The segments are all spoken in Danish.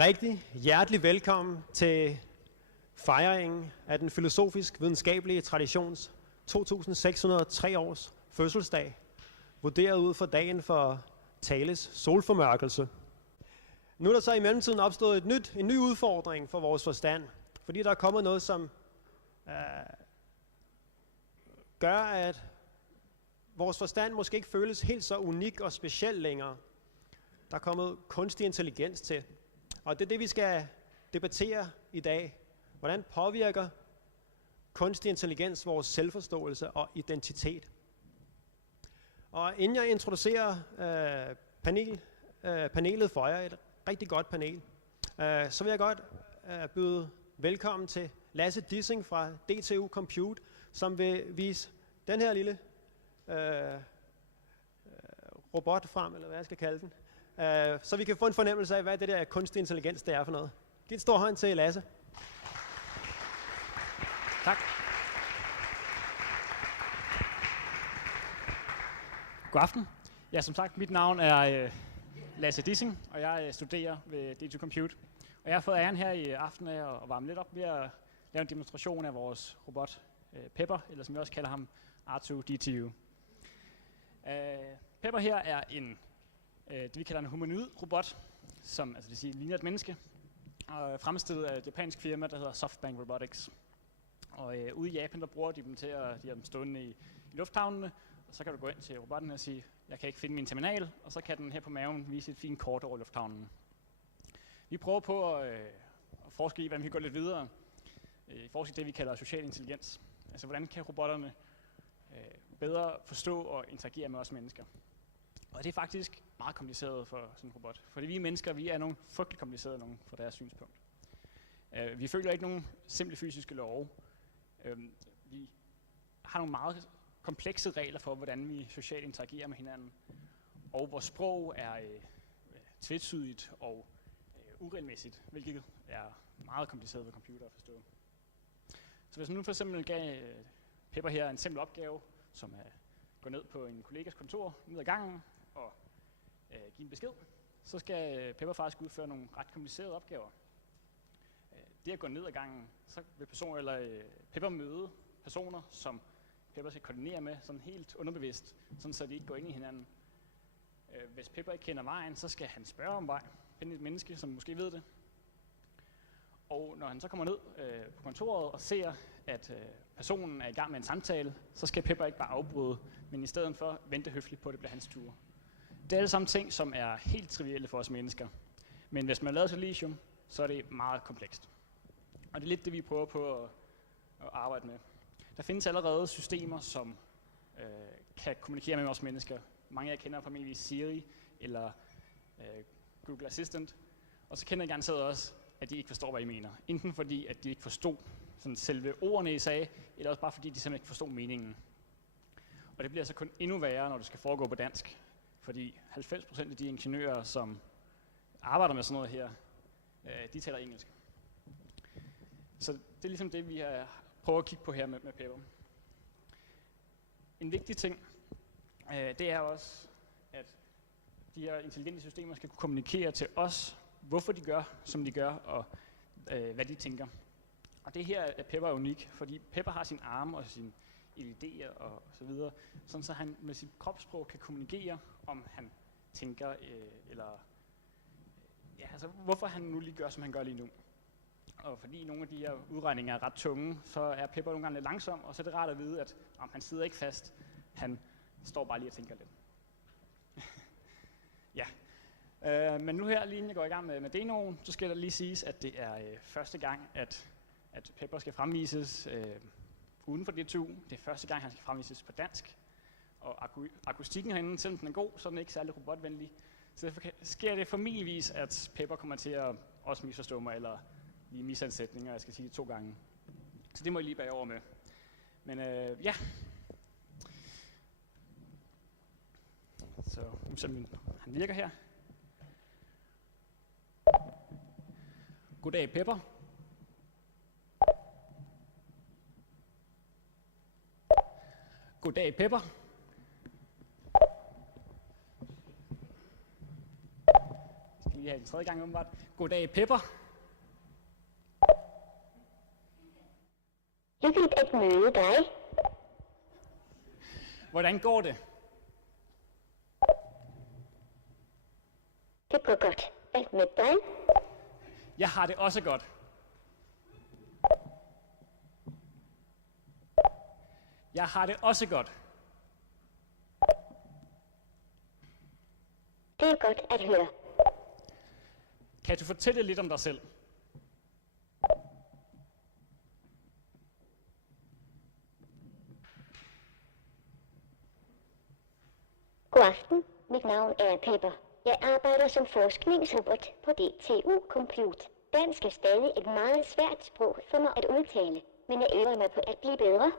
Rigtig hjertelig velkommen til fejringen af den filosofisk-videnskabelige traditions 2603 års fødselsdag, vurderet ud fra dagen for Thales solformørkelse. Nu er der så i mellemtiden opstået en ny udfordring for vores forstand, fordi der er kommet noget, som gør, at vores forstand måske ikke føles helt så unik og speciel længere. Der er kommet kunstig intelligens til. Og det er det, vi skal debattere i dag. Hvordan påvirker kunstig intelligens vores selvforståelse og identitet? Og inden jeg introducerer panelet for jer, et rigtig godt panel, så vil jeg godt byde velkommen til Lasse Dissing fra DTU Compute, som vil vise den her lille robot frem, eller hvad jeg skal kalde den, så vi kan få en fornemmelse af, hvad det der kunstig intelligens det er for noget. Giv en stor hånd til Lasse. Tak. God aften. Ja, som sagt, mit navn er Lasse Dissing, og jeg studerer ved DTU Compute. Og jeg har fået æren her i aften af at varme lidt op ved at lave en demonstration af vores robot Pepper, eller som vi også kalder ham, R2-D2. Pepper her er det vi kalder en humanoid robot, som altså det siger, ligner et menneske, og fremstillet af et japansk firma, der hedder SoftBank Robotics. Og ude i Japan, der bruger de dem til at de har dem stående i lufthavnene, og så kan du gå ind til robotten og sige, jeg kan ikke finde min terminal, og så kan den her på maven vise et fint kort over lufthavnen. Vi prøver på at forske i, hvordan vi kan gå lidt videre i forhold til det, vi kalder social intelligens. Altså, hvordan kan robotterne bedre forstå og interagere med os mennesker? Og det er faktisk meget kompliceret for sådan en robot. Fordi vi mennesker, vi er nogle frygtelig komplicerede nogen fra deres synspunkt. Vi følger ikke nogen simple fysiske love. Vi har nogle meget komplekse regler for, hvordan vi socialt interagerer med hinanden. Og vores sprog er tvetydigt og uregelmæssigt, hvilket er meget kompliceret for computer at forstå. Så hvis man nu for eksempel gav Pepper her en simpel opgave, som er gå ned på en kollegas kontor, ned ad gangen og give en besked, så skal Pepper faktisk udføre nogle ret komplicerede opgaver. Det at gå ned ad gangen, så vil Pepper møde personer, som Pepper skal koordinere med, sådan helt underbevidst, sådan så de ikke går ind i hinanden. Hvis Pepper ikke kender vejen, så skal han spørge om vej, finde et menneske, som måske ved det. Og når han så kommer ned på kontoret og ser, at personen er i gang med en samtale, så skal Pepper ikke bare afbryde, men i stedet for vente høfligt på, at det bliver hans tur. Det er alle sammen ting, som er helt trivielle for os mennesker. Men hvis man laver til Lithium, så er det meget komplekst. Og det er lidt det, vi prøver på at arbejde med. Der findes allerede systemer, som kan kommunikere med os mennesker. Mange af jer kender formentlig Siri eller Google Assistant. Og så kender jeg garanteret også, at de ikke forstår, hvad I mener. Enten fordi, at de ikke forstod sådan selve ordene, I sagde, eller også bare fordi, de simpelthen ikke forstod meningen. Og det bliver så kun endnu værre, når det skal foregå på dansk. Fordi 90% af de ingeniører, som arbejder med sådan noget her, de taler engelsk. Så det er ligesom det, vi prøver at kigge på her med Pepper. En vigtig ting, det er også, at de her intelligente systemer skal kunne kommunikere til os, hvorfor de gør, som de gør, og hvad de tænker. Og det her er Pepper unik, fordi Pepper har sin arme og sine idéer og så videre, sådan så han med sit kropssprog kan kommunikere, om han tænker, altså hvorfor han nu lige gør, som han gør lige nu. Og fordi nogle af de her udregninger er ret tunge, så er Pepper nogle gange lidt langsom, og så er det rart at vide, at han sidder ikke fast, han står bare lige og tænker lidt. Ja. Men nu her, lige inden jeg går i gang med demoen, så skal der lige siges, at det er første gang, at Pepper skal fremvises uden for DTU. Det er første gang, han skal fremvises på dansk. Og akustikken herinde, selvom den er god, så er den ikke særlig robotvenlig. Så derfor sker det formidligvis, at Pepper kommer til at også misforstå mig, eller lige misansætninger, jeg skal sige det 2 gange. Så det må I lige bage over med. Men ja. Så nu ser vi, han virker her. Goddag, Pepper. Goddag, Pepper. Jeg skal lige lige her en tredje gang åbenbart. Goddag, Pepper. Hyggeligt at møde dig. Hvordan går det? Det går godt. Alt med dig. Jeg har det også godt. Jeg har det også godt. Det er godt at høre. Kan du fortælle lidt om dig selv? God aften. Mit navn er Pepper. Jeg arbejder som forskningsrobot på DTU Compute. Dansk er stadig et meget svært sprog for mig at udtale, men jeg øver mig på at blive bedre.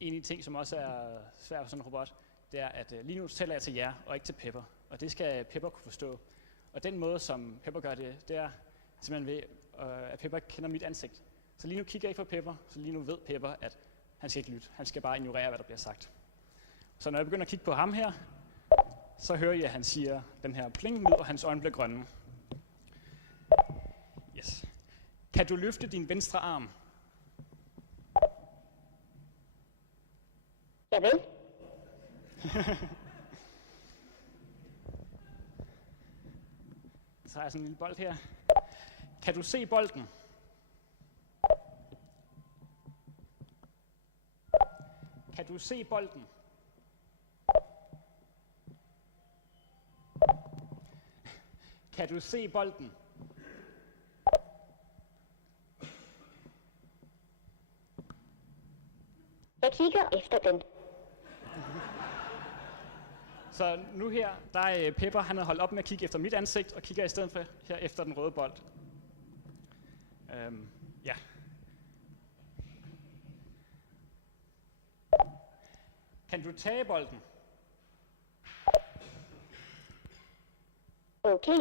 En af de ting, som også er svært for sådan en robot, det er, at lige nu taler jeg til jer, og ikke til Pepper. Og det skal Pepper kunne forstå. Og den måde, som Pepper gør det, det er simpelthen ved, at Pepper kender mit ansigt. Så lige nu kigger jeg ikke på Pepper, så lige nu ved Pepper, at han skal ikke lytte. Han skal bare ignorere, hvad der bliver sagt. Så når jeg begynder at kigge på ham her, så hører jeg, at han siger den her pling-lyd, og hans øjne bliver grønne. Yes. Kan du løfte din venstre arm? Jeg vil. Så har jeg sådan en lille bold her. Kan du se bolden? Kan du se bolden? Kan du se bolden? Jeg kigger efter den. Så nu her, der er Pepper, han har holdt op med at kigge efter mit ansigt, og kigger i stedet for her efter den røde bold. Ja. Kan du tage bolden? Okay.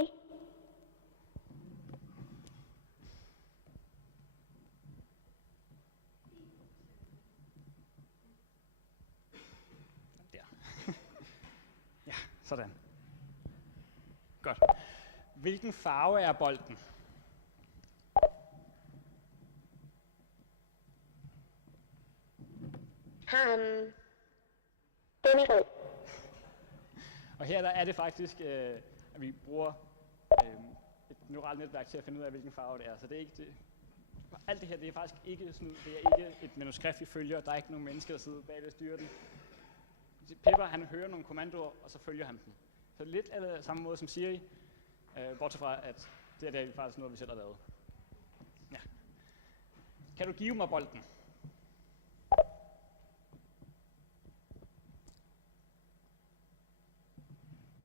Der. Ja, sådan. Godt. Hvilken farve er bolden? Den er rød. Og her der er det faktisk, at vi bruger et neuralt netværk til at finde ud af, hvilken farve det er. Så det er ikke det. Alt det her, det er faktisk ikke snyd. Det er ikke et manuskript, vi følger. Der er ikke nogen mennesker, der sidder bag og styrer den. Pepper, han hører nogle kommandoer, og så følger han dem. Så lidt af det samme måde som Siri, bortset fra, at det er faktisk noget, vi selv har lavet. Ja. Kan du give mig bolden?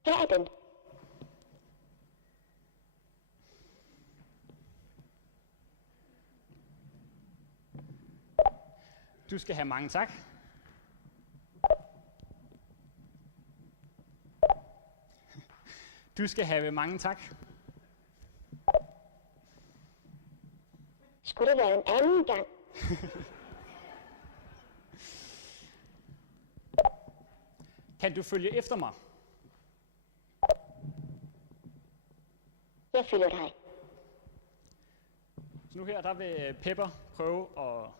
Her er den. Du skal have mange tak. Du skal have mange tak. Skulle det være en anden gang? Kan du følge efter mig? Jeg følger dig. Så nu her, der vil Pepper prøve at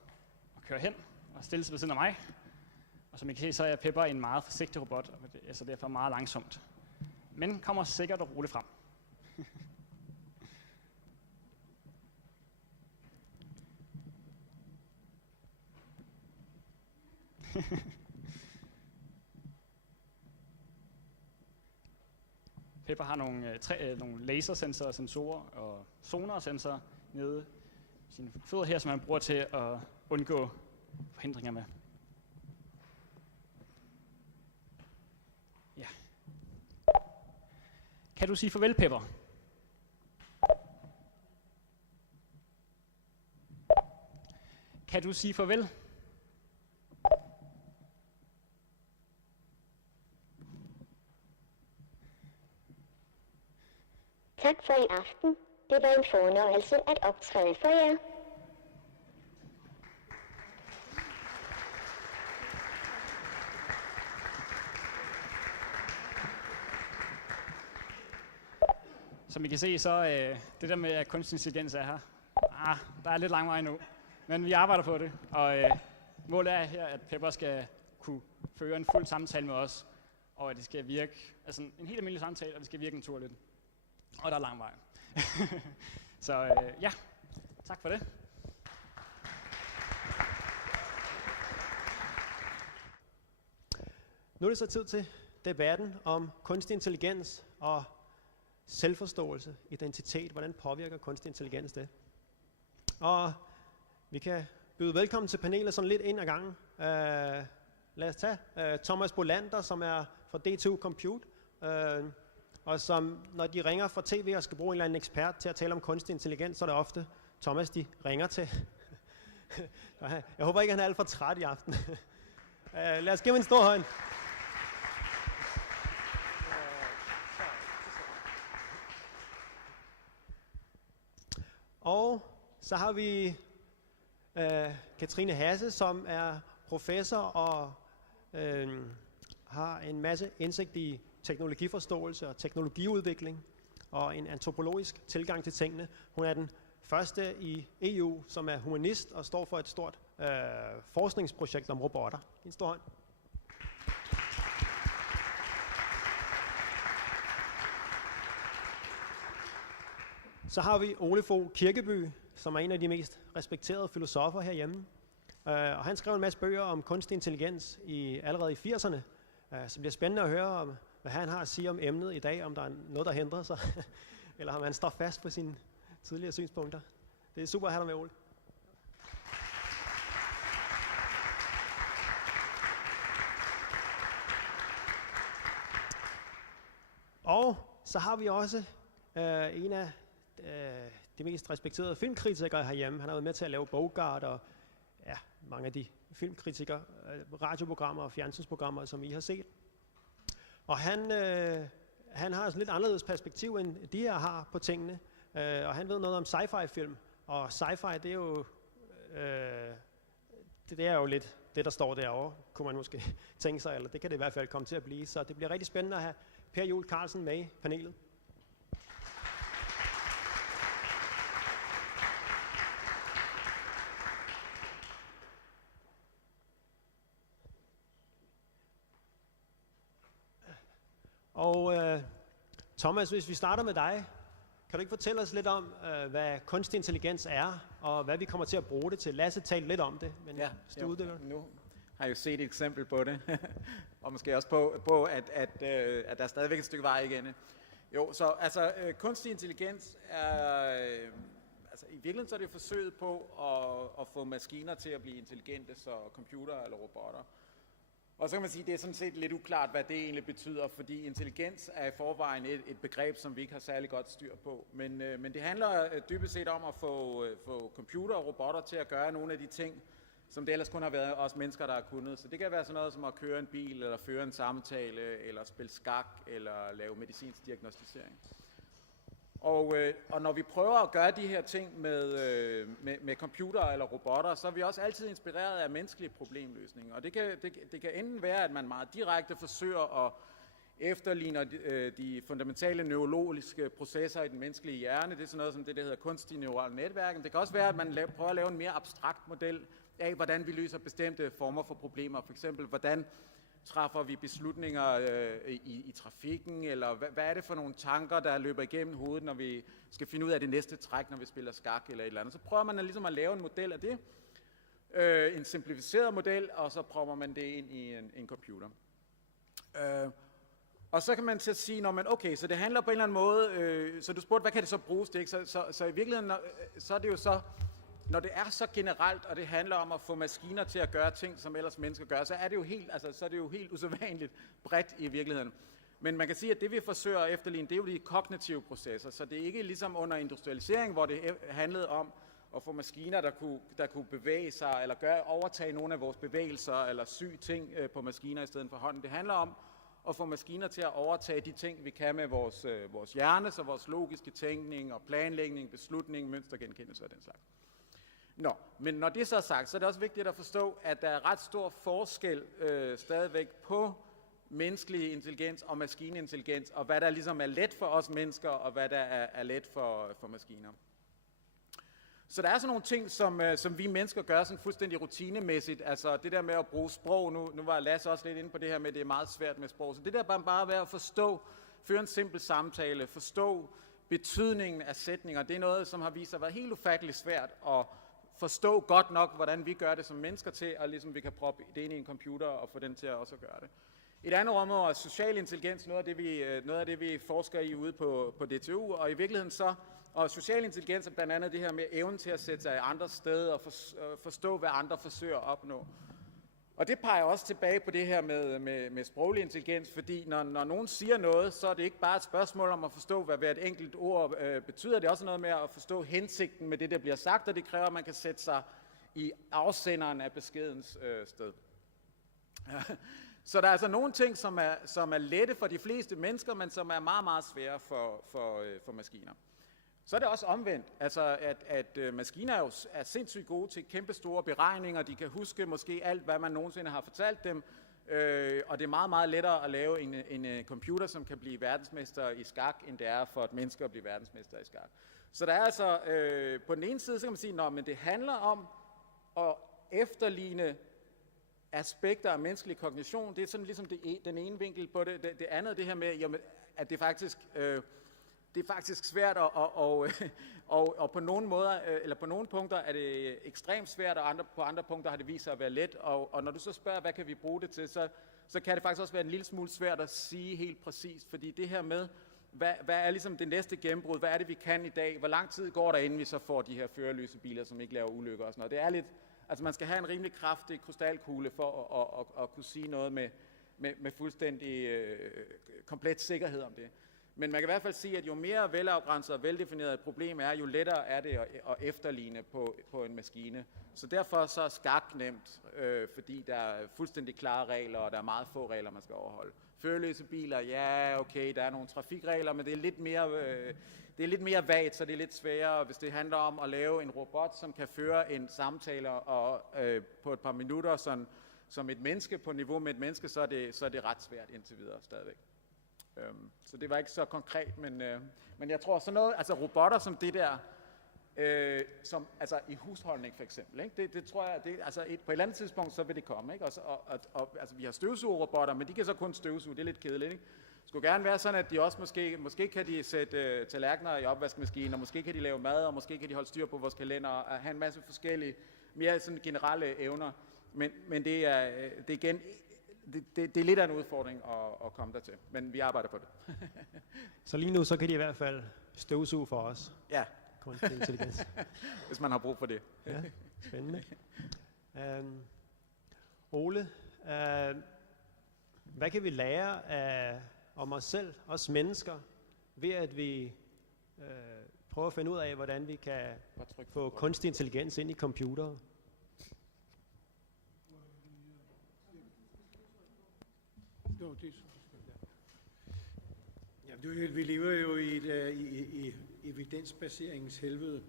køre hen og stille sig ved siden af mig. Og som I kan se, så er Pepper en meget forsigtig robot, og det er så derfor meget langsomt. Men kommer sikkert og roligt frem. Pepper har nogle lasersensorer, sensorer og sonarsensorer nede i sine fødder her, som han bruger til at undgå forhindringer med. Ja. Kan du sige farvel, Pepper? Kan du sige farvel? Tak for i aften. Det var en fornøjelse at optræde for jer. Som I kan se, så det der med, at kunstig intelligens er her, der er lidt lang vej nu. Men vi arbejder på det, og målet er her, at Pepper skal kunne føre en fuld samtale med os, og at det skal virke, altså en helt almindelig samtale, og det skal virke naturligt. Og der er lang vej. Så ja, tak for det. Nu er det så tid til debatten om kunstig intelligens og selvforståelse, identitet. Hvordan påvirker kunstig intelligens det? Og vi kan byde velkommen til panelet sådan lidt ind ad gangen. Lad os tage Thomas Bolander, som er fra DTU Compute, og som, når de ringer fra tv og skal bruge en eller anden ekspert til at tale om kunstig intelligens, så er det ofte Thomas, de ringer til. Jeg håber ikke, han er alt for træt i aften. Lad os give ham en stor hånd. Og så har vi Katrine Hasse, som er professor og har en masse indsigt i teknologiforståelse og teknologiudvikling og en antropologisk tilgang til tingene. Hun er den første i EU, som er humanist og står for et stort forskningsprojekt om robotter. En stor hånd. Så har vi Ole Fogh Kirkeby, som er en af de mest respekterede filosofer herhjemme. Og han skrev en masse bøger om kunstig intelligens allerede i 80'erne. Så det bliver spændende at høre, om, hvad han har at sige om emnet i dag, om der er noget, der hindrer sig, eller om han står fast på sine tidligere synspunkter. Det er super at have dig med, Ole. Og så har vi også en af de mest respekterede filmkritikere herhjemme. Han har været med til at lave Bogart og mange af de filmkritikere, radioprogrammer og fjernsynsprogrammer, som I har set. Og han har sådan lidt anderledes perspektiv, end de her har på tingene. Og han ved noget om sci-fi-film. Og sci-fi, det er jo lidt det, der står derovre, kunne man måske tænke sig, eller det kan det i hvert fald komme til at blive. Så det bliver rigtig spændende at have Per Juul Carlsen med i panelet. Og Thomas, hvis vi starter med dig, kan du ikke fortælle os lidt om, hvad kunstig intelligens er, og hvad vi kommer til at bruge det til? Lasse talte lidt om det, men nu har jeg jo set et eksempel på det, og måske også på at der er stadigvæk et stykke vej igen. Jo, så altså kunstig intelligens er, altså i virkeligheden så er det forsøget på at få maskiner til at blive intelligente, så computer eller robotter. Og så kan man sige, at det er sådan set lidt uklart, hvad det egentlig betyder, fordi intelligens er i forvejen et begreb, som vi ikke har særlig godt styr på. Men det handler dybest set om at få computer og robotter til at gøre nogle af de ting, som det ellers kun har været os mennesker, der har kunnet. Så det kan være sådan noget som at køre en bil, eller føre en samtale, eller spille skak, eller lave medicinsk diagnostisering. Og når vi prøver at gøre de her ting med computer eller robotter, så er vi også altid inspireret af menneskelige problemløsninger. Og det kan enten være, at man meget direkte forsøger at efterligne de fundamentale neurologiske processer i den menneskelige hjerne. Det er sådan noget som det, der hedder kunstige neurale netværk. Det kan også være, at man prøver at lave en mere abstrakt model af, hvordan vi løser bestemte former for problemer. For eksempel, hvordan træffer vi beslutninger i trafikken, eller hvad er det for nogle tanker, der løber igennem hovedet, når vi skal finde ud af det næste træk, når vi spiller skak eller et eller andet. Så prøver man ligesom at lave en model af det, en simplificeret model, og så prøver man det ind i en computer. Og så kan man så sige, okay, så det handler på en eller anden måde, så du spurgte, hvad kan det så bruges til, ikke? Så i virkeligheden, så er det jo så, når det er så generelt, og det handler om at få maskiner til at gøre ting, som ellers mennesker gør, så er det jo helt, usædvanligt bredt i virkeligheden. Men man kan sige, at det vi forsøger at efterligne, det er jo de kognitive processer, så det er ikke ligesom under industrialisering, hvor det handlede om at få maskiner, der kunne bevæge sig, eller overtage nogle af vores bevægelser, eller sy ting på maskiner i stedet for hånden. Det handler om at få maskiner til at overtage de ting, vi kan med vores hjerne, så vores logiske tænkning og planlægning, beslutning, mønstergenkendelse og den slags. Men når det så er sagt, så er det også vigtigt at forstå, at der er ret stor forskel stadigvæk på menneskelig intelligens og maskinintelligens, og hvad der ligesom er let for os mennesker, og hvad der er let for maskiner. Så der er sådan nogle ting, som vi mennesker gør sådan fuldstændig rutinemæssigt. Altså det der med at bruge sprog, nu var Lasse også lidt inde på det her med, at det er meget svært med sprog. Så det der bare ved at forstå, føre en simpel samtale, forstå betydningen af sætninger, det er noget, som har vist sig at være helt ufatteligt svært at forstå godt nok, hvordan vi gør det som mennesker til, og ligesom vi kan proppe det ind i en computer og få den til at også gøre det. Et andet område er social intelligens, noget af det vi forsker i ude på DTU, og i virkeligheden så, og social intelligens er blandt andet det her med evnen til at sætte sig i andre steder og forstå, hvad andre forsøger at opnå. Og det peger også tilbage på det her med sproglig intelligens, fordi når nogen siger noget, så er det ikke bare et spørgsmål om at forstå, hvad hvert enkelt ord betyder. Det er også noget med at forstå hensigten med det, der bliver sagt, og det kræver, at man kan sætte sig i afsenderen af beskedens sted. Så der er altså nogle ting, som er lette for de fleste mennesker, men som er meget, meget svære for maskiner. Så er det også omvendt, altså at maskiner er sindssygt gode til kæmpe store beregninger, de kan huske måske alt, hvad man nogensinde har fortalt dem, og det er meget, meget lettere at lave en computer, som kan blive verdensmester i skak, end det er for et menneske at blive verdensmester i skak. Så der er altså, på den ene side, så kan man sige, men det handler om at efterligne aspekter af menneskelig kognition. Det er sådan ligesom den ene vinkel på det. Det andet, det her med, jamen, at det er faktisk svært, og på nogle måder, eller på nogle punkter er det ekstremt svært, og på andre punkter har det vist sig at være let. Og når du så spørger, hvad kan vi bruge det til, så kan det faktisk også være en lille smule svært at sige helt præcist, fordi det her med, hvad er ligesom det næste gennembrud, hvad er det, vi kan i dag, hvor lang tid går der, inden vi så får de her førerløse biler, som ikke laver ulykker og sådan noget. Det er lidt, altså man skal have en rimelig kraftig krystalkugle for at kunne sige noget med fuldstændig komplet sikkerhed om det. Men man kan i hvert fald sige, at jo mere velafgrænset og veldefineret et problem er, jo lettere er det at efterligne på en maskine. Så derfor så er skak nemt, fordi der er fuldstændig klare regler, og der er meget få regler, man skal overholde. Førerløse biler, ja, okay, der er nogle trafikregler, men det er lidt mere vagt, så det er lidt sværere. Hvis det handler om at lave en robot, som kan føre en samtale på et par minutter, som et menneske på niveau med et menneske, så er det ret svært indtil videre stadigvæk. Så det var ikke så konkret, men jeg tror sådan noget, altså robotter som det der, som altså i husholdning for eksempel, ikke? Det tror jeg, altså på et eller andet tidspunkt så vil det komme, ikke? Og altså vi har støvsugerrobotter, men de kan så kun støvsuge, det er lidt kedeligt, ikke? Det skulle gerne være sådan, at de også måske kan de sætte tallerkener i opvaskemaskinen, og måske kan de lave mad, og måske kan de holde styr på vores kalender, og have en masse forskellige, mere sådan generelle evner, men det er igen, det er lidt af en udfordring at komme dertil, men vi arbejder på det. Så lige nu, så kan de i hvert fald støvsuge for os. Ja. Kunstig intelligens. Hvis man har brug for det. Ja, spændende. Ole, hvad kan vi lære om os selv, os mennesker, ved at vi prøver at finde ud af, hvordan vi kan få kunstig intelligens ind i computere? Vi lever jo i evidensbaseringens helvede,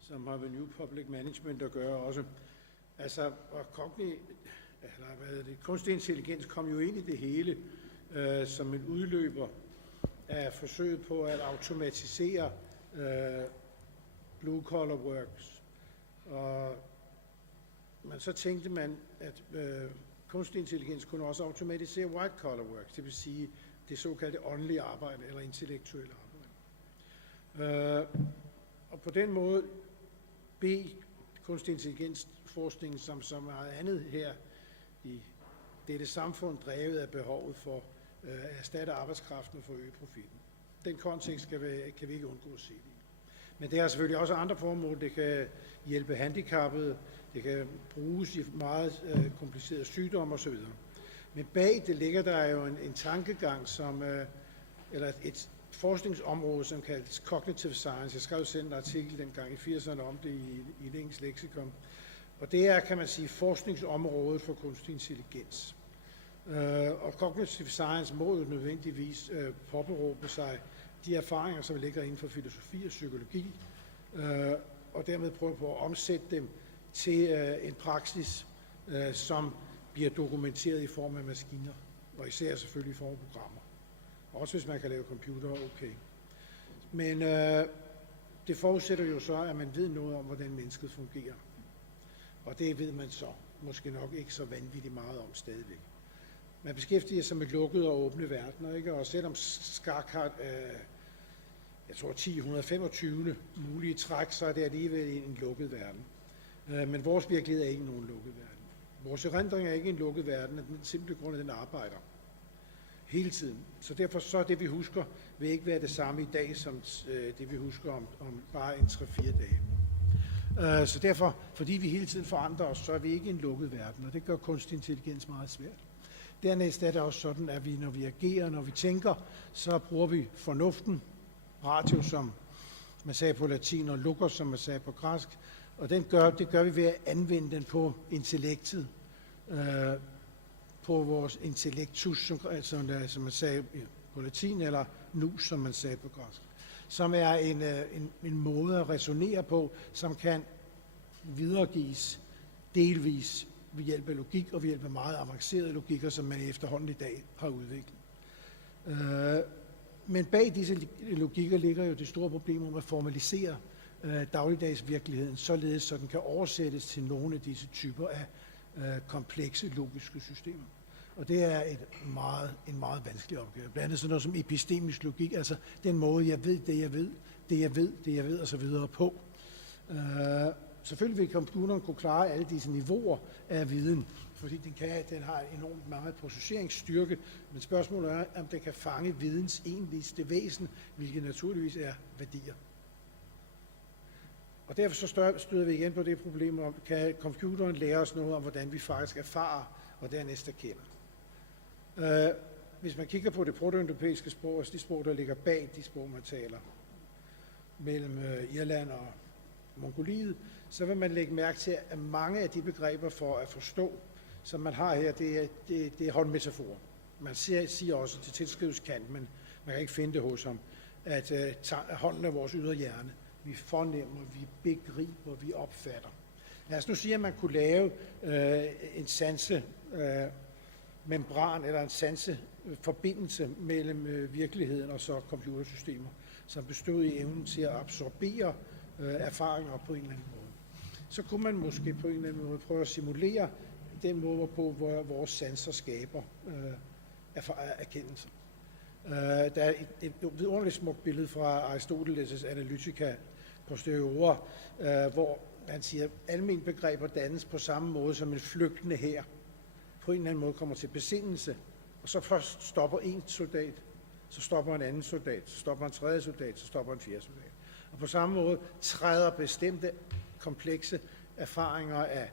som har med New Public Management at gøre også. Altså, kunstig intelligens kom jo ind i det hele som en udløber af forsøget på at automatisere blue collar works. Men så tænkte man, at kunstig intelligens kunne også automatisere white collar works, det vil sige det såkaldte åndelige arbejde eller intellektuelle arbejde. Og på den måde blev kunstig intelligens forskningen som så meget andet her i dette samfund drevet af behovet for at erstatte arbejdskraften og forøge profitten. Den kontekst kan vi ikke undgå at se i. Men det har selvfølgelig også andre formål. Det kan hjælpe handicappede, det kan bruges i meget komplicerede sygdomme osv. Men bag det ligger der jo en tankegang, eller et forskningsområde, som kaldes cognitive science. Jeg skrev selv en artikel dengang i 80'erne om det i et engelsk leksikon. Og det er, kan man sige, forskningsområdet for kunstig intelligens. Og cognitive science må jo nødvendigvis påberåbe sig de erfaringer, som ligger inden for filosofi og psykologi, og dermed prøve på at omsætte dem til en praksis, som bliver dokumenteret i form af maskiner. Og især selvfølgelig for programmer. Også hvis man kan lave computer, okay. Men det forudsætter jo så, at man ved noget om, hvordan mennesket fungerer. Og det ved man så måske nok ikke så vanvittigt meget om stadigvæk. Man beskæftiger sig med lukkede og åbne verdener, ikke? Og selvom Skak har, jeg tror 125 mulige træk, så er det alligevel en lukket verden. Men vores virkelighed er ikke nogen lukket verden. Vores erindring er ikke en lukket verden, af den simple grund, at den arbejder hele tiden. Så derfor så det, vi husker, vil ikke være det samme i dag, som det, vi husker om bare en 3-4 dage. Så derfor, fordi vi hele tiden forandrer os, så er vi ikke en lukket verden, og det gør kunstig intelligens meget svært. Dernæst er det også sådan, at vi, når vi agerer, når vi tænker, så bruger vi fornuften, ratio, som man sagde på latin, og logos, som man sagde på græsk, og det gør vi ved at anvende den på intellektet, på vores intellektus, som man sagde på latin, eller nus, som man sagde på græsk, som er en måde at resonere på, som kan videregives delvis ved hjælp af logik og ved hjælp af meget avancerede logikker, som man efterhånden i dag har udviklet. Men bag disse logikker ligger jo det store problem om at formalisere dagligdags virkeligheden, således så den kan oversættes til nogle af disse typer af komplekse logiske systemer. Og det er en meget vanskelig opgave. Blandt andet sådan noget som epistemisk logik, altså den måde, jeg ved det, jeg ved, det jeg ved osv. på. Selvfølgelig vil computeren kunne klare alle disse niveauer af viden, fordi den har enormt meget processeringsstyrke, men spørgsmålet er, om den kan fange videns egentligste væsen, hvilket naturligvis er værdier. Og derfor så støder vi igen på det problem om, kan computeren lære os noget om, hvordan vi faktisk erfarer og dernæst erkender. Hvis man kigger på det protoeuropæiske sprog, altså de sprog, der ligger bag de sprog, man taler mellem Irland og Mongoliet, så vil man lægge mærke til, at mange af de begreber for at forstå, som man har her, det er håndmetaforer. Man siger også til tilskrivskant, men man kan ikke finde det hos ham, at hånden er vores ydre hjerne. Vi fornemmer, vi begriber, vi opfatter. Lad os nu sige, at man kunne lave en membran eller en sanseforbindelse mellem virkeligheden og så computersystemer, som bestod i evnen til at absorbere erfaringer på en eller anden måde. Så kunne man måske på en eller anden måde prøve at simulere den måde, hvorpå vores sanser skaber erkendelser. Der er et vidunderligt smukt billede fra Aristoteles' Analytica Posterior, hvor han siger, at almene begreber dannes på samme måde som en flygtende hær på en eller anden måde kommer til besindelse, og så først stopper en soldat, så stopper en anden soldat, så stopper en tredje soldat, så stopper en fjerde soldat. Og på samme måde træder bestemte komplekse erfaringer af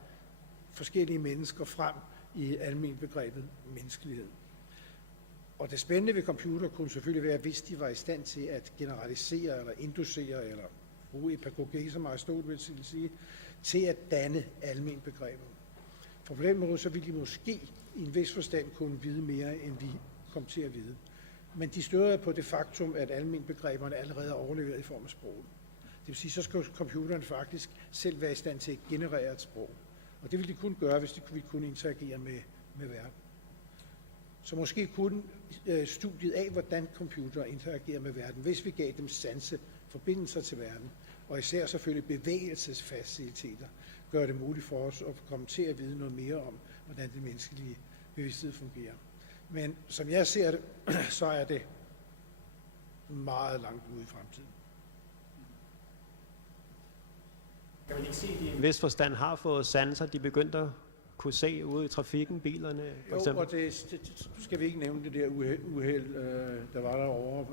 forskellige mennesker frem i alment begrebet menneskelighed. Og det spændende ved computer kunne selvfølgelig være, hvis de var i stand til at generalisere eller inducere eller bruge epagogé, som Aristoteles vil sige, til at danne alment begreber. For på den måde så ville de måske i en vis forstand kunne vide mere, end vi kom til at vide. Men de støder på det faktum, at alment begreberne allerede er overleveret i form af sprog. Det vil sige, så skal computeren faktisk selv være i stand til at generere et sprog. Og det ville de kun gøre, hvis de kunne interagere med verden. Så måske kunne studiet af, hvordan computere interagerer med verden, hvis vi gav dem sanseforbindelser til verden, og især selvfølgelig bevægelsesfaciliteter, gør det muligt for os at komme til at vide noget mere om, hvordan det menneskelige bevidsthed fungerer. Men som jeg ser det, så er det meget langt ude i fremtiden. Kan man ikke se, at de i en vis forstand har fået sanser, de begyndte at kunne se ude i trafikken, bilerne for eksempel? Jo, og det skal vi ikke nævne det der uheld, der var derovre,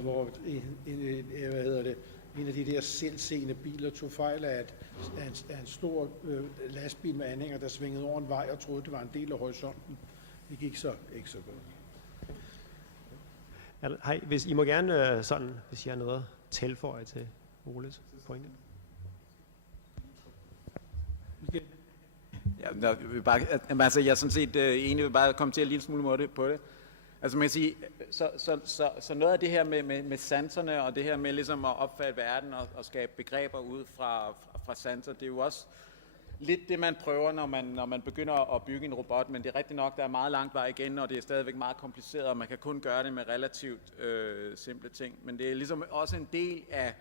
hvor en af de der selvseende biler tog fejl af en stor lastbil med anhænger, der svingede over en vej og troede, det var en del af horisonten. Det gik så ikke så godt. Hej, hvis I må gerne hvis I har noget at tilføje til Oles pointe. Ja, jeg er sådan set enig, vil bare komme til at lille smule på det. Altså man kan sige, så noget af det her med sanserne, og det her med ligesom at opfatte verden og skabe begreber ud fra sanser, det er jo også lidt det, man prøver, når man begynder at bygge en robot, men det er rigtigt nok, der er meget langt vej igen, og det er stadigvæk meget kompliceret, og man kan kun gøre det med relativt simple ting. Men det er ligesom også en del af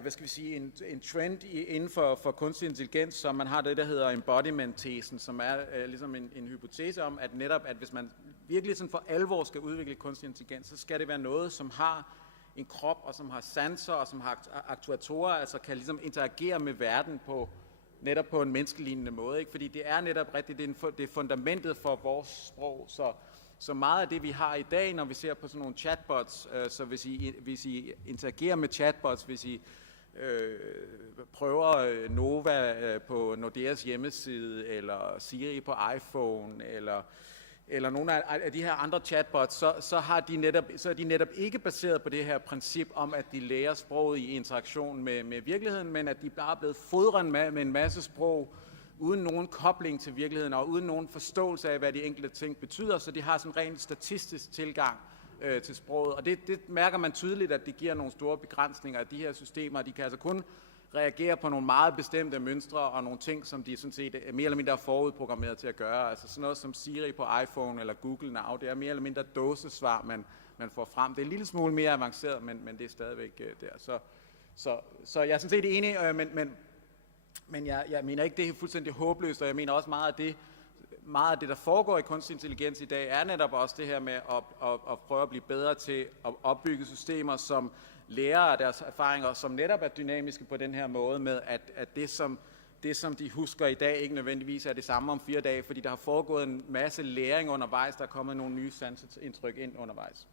hvad skal vi sige, en trend inden for kunstig intelligens, så man har det, der hedder embodiment-tesen, som er ligesom en hypotese om, at netop, at hvis man virkelig sådan for alvor skal udvikle kunstig intelligens, så skal det være noget, som har en krop, og som har sanser, og som har aktuatorer, altså kan ligesom interagere med verden netop på en menneskelignende måde, ikke? Fordi det er netop rigtigt, det er fundamentet for vores sprog, så meget af det, vi har i dag, når vi ser på sådan nogle chatbots, så hvis I interagerer med chatbots, hvis I prøver Nova på Nordeas hjemmeside, eller Siri på iPhone, eller nogle af de her andre chatbots, så er de netop ikke baseret på det her princip om, at de lærer sproget i interaktion med virkeligheden, men at de bare er blevet fodret med en masse sprog, uden nogen kobling til virkeligheden, og uden nogen forståelse af, hvad de enkelte ting betyder, så de har sådan en rent statistisk tilgang til sproget. Og det mærker man tydeligt, at det giver nogle store begrænsninger af de her systemer. De kan altså kun reagere på nogle meget bestemte mønstre og nogle ting, som de sådan set mere eller mindre er forudprogrammeret til at gøre. Altså sådan noget som Siri på iPhone eller Google Now, det er mere eller mindre dåsesvar, man får frem. Det er en lille smule mere avanceret, men det er stadigvæk der. Så jeg er sådan set enig, men jeg mener ikke, det er fuldstændig håbløst, og jeg mener også meget af det, der foregår i kunstig intelligens i dag, er netop også det her med at prøve at blive bedre til at opbygge systemer, som lærer af deres erfaringer, som netop er dynamiske på den her måde med, at det, som de husker i dag, ikke nødvendigvis er det samme om 4 dage, fordi der har foregået en masse læring undervejs, der er kommet nogle nye sanseindtryk ind undervejs.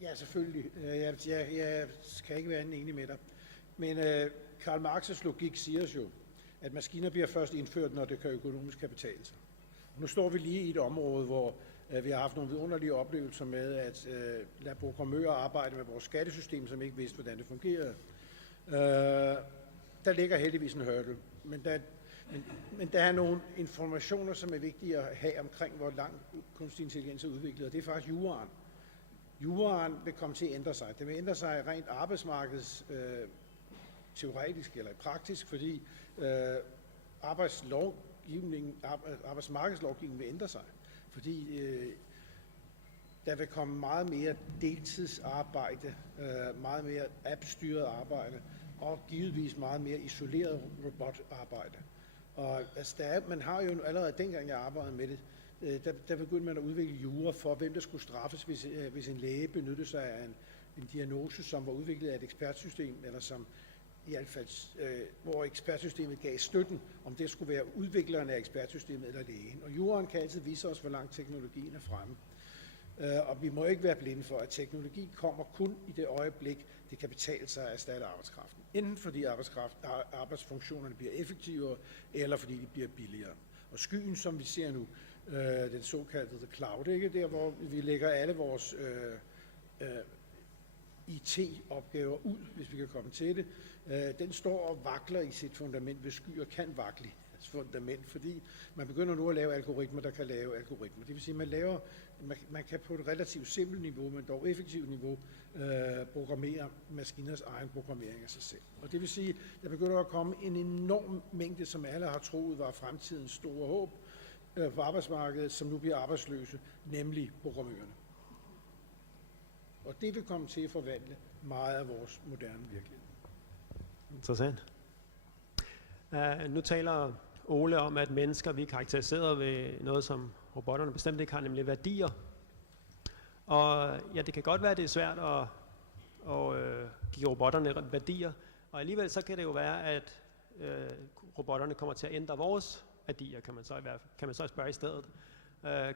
Ja, selvfølgelig. Jeg kan ikke være enig med dig. Men Karl Marx' logik siger os jo, at maskiner bliver først indført, når det kan økonomisk kan betale sig. Nu står vi lige i et område, hvor vi har haft nogle vidunderlige oplevelser med at lade programmører arbejde med vores skattesystem, som ikke vidste, hvordan det fungerede. Der ligger heldigvis en hurdle, men der er nogle informationer, som er vigtige at have omkring, hvor langt kunstig intelligens er udviklet, og det er faktisk juraen. Juraen vil komme til at ændre sig. Det vil ændre sig rent arbejdsmarkeds teoretisk eller praktisk, fordi arbejdsmarkedslovgivningen vil ændre sig. Fordi der vil komme meget mere deltidsarbejde, meget mere appstyret arbejde, og givetvis meget mere isoleret robotarbejde. Og altså, man har jo allerede dengang jeg arbejdede med det, der begyndte man at udvikle jura for, hvem der skulle straffes, hvis en læge benyttede sig af en diagnose, som var udviklet af et ekspertsystem, eller som i hvert fald, hvor ekspertsystemet gav støtten, om det skulle være udvikleren af ekspertsystemet eller lægen. Og juraen kan altid vise os, hvor langt teknologien er fremme. Og vi må ikke være blinde for, at teknologi kommer kun i det øjeblik, det kan betale sig at erstatte arbejdskraften. Enten fordi arbejdsfunktionerne bliver effektivere, eller fordi de bliver billigere. Og skyen, som vi ser nu, den såkaldte the cloud, ikke? Der hvor vi lægger alle vores IT-opgaver ud, hvis vi kan komme til det, den står og vakler i sit fundament, hvis skyer kan vakle i sit fundament, fordi man begynder nu at lave algoritmer, der kan lave algoritmer. Det vil sige, man kan på et relativt simpelt niveau, men dog effektivt niveau, programmere maskiners egen programmering af sig selv. Og det vil sige, der begynder at komme en enorm mængde, som alle har troet var fremtidens store håb på arbejdsmarkedet, som nu bliver arbejdsløse, nemlig programmørerne. Og det vil komme til at forvandle meget af vores moderne virkelighed. Interessant. Nu taler Ole om, at mennesker vi er karakteriseret ved noget, som robotterne bestemt ikke har, nemlig værdier. Og ja, det kan godt være, at det er svært at give robotterne værdier, og alligevel så kan det jo være, at robotterne kommer til at ændre vores værdier, kan man så spørge i stedet.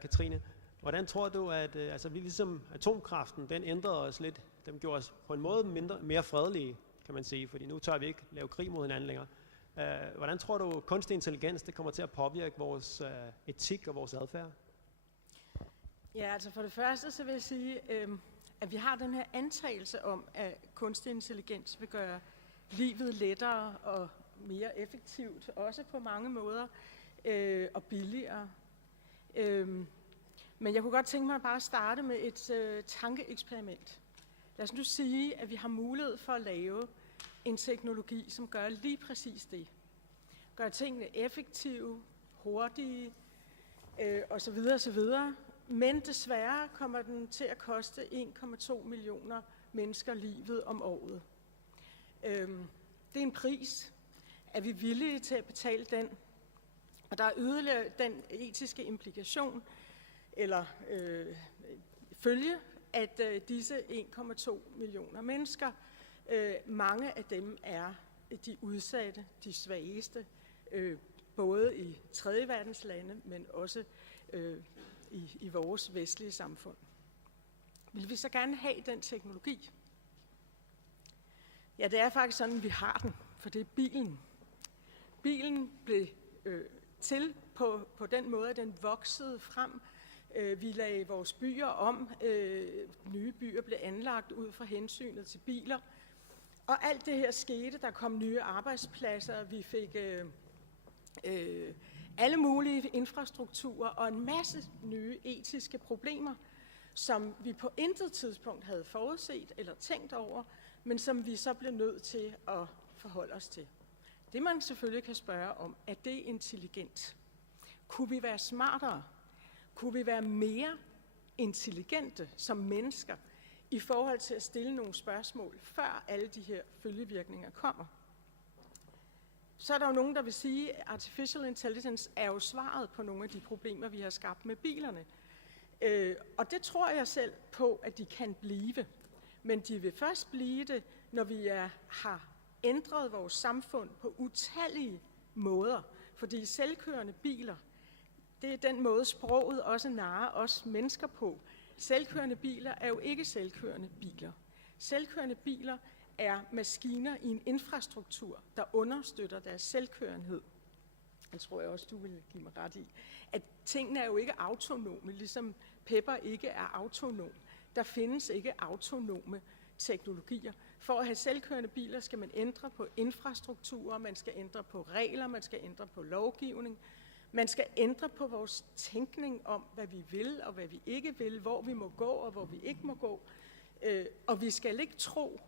Katrine, hvordan tror du, at vi ligesom atomkraften, den ændrede os lidt, den gjorde os på en måde mere fredelige, kan man sige, fordi nu tør vi ikke lave krig mod hinanden længere. Hvordan tror du, kunstig intelligens det kommer til at påvirke vores etik og vores adfærd? Ja, altså for det første så vil jeg sige, at vi har den her antagelse om, at kunstig intelligens vil gøre livet lettere og mere effektivt, også på mange måder, og billigere. Men jeg kunne godt tænke mig bare at starte med et tankeeksperiment. Lad os nu sige, at vi har mulighed for at lave en teknologi, som gør lige præcis det. Gør tingene effektive, hurtige osv. osv. Men desværre kommer den til at koste 1,2 millioner mennesker livet om året. Det er en pris. Er vi villige til at betale den? Og der er yderligere den etiske implikation, eller følge, at disse 1,2 millioner mennesker, mange af dem er de udsatte, de svageste, både i tredje verdens lande, men også i vores vestlige samfund. Vil vi så gerne have den teknologi? Ja, det er faktisk sådan, vi har den, for det er bilen. Bilen blev til på den måde, at den voksede frem. Vi lagde vores byer om. Nye byer blev anlagt ud fra hensynet til biler. Og alt det her skete. Der kom nye arbejdspladser. Vi fik alle mulige infrastrukturer og en masse nye etiske problemer, som vi på intet tidspunkt havde forudset eller tænkt over, men som vi så blev nødt til at forholde os til. Det man selvfølgelig kan spørge om, er det intelligent? Kunne vi være smartere? Kunne vi være mere intelligente som mennesker i forhold til at stille nogle spørgsmål, før alle de her følgevirkninger kommer? Så er der jo nogen, der vil sige, at artificial intelligence er jo svaret på nogle af de problemer, vi har skabt med bilerne. Og det tror jeg selv på, at de kan blive. Men de vil først blive det, når vi har ændret vores samfund på utallige måder. Fordi selvkørende biler, det er den måde, sproget også narrer os mennesker på. Selvkørende biler er jo ikke selvkørende biler. Selvkørende biler er maskiner i en infrastruktur, der understøtter deres selvkørenhed. Det tror jeg også, du vil give mig ret i. At tingene er jo ikke autonome, ligesom Pepper ikke er autonom. Der findes ikke autonome teknologier. For at have selvkørende biler skal man ændre på infrastrukturer, man skal ændre på regler, man skal ændre på lovgivning. Man skal ændre på vores tænkning om, hvad vi vil og hvad vi ikke vil, hvor vi må gå og hvor vi ikke må gå. Og vi skal ikke tro,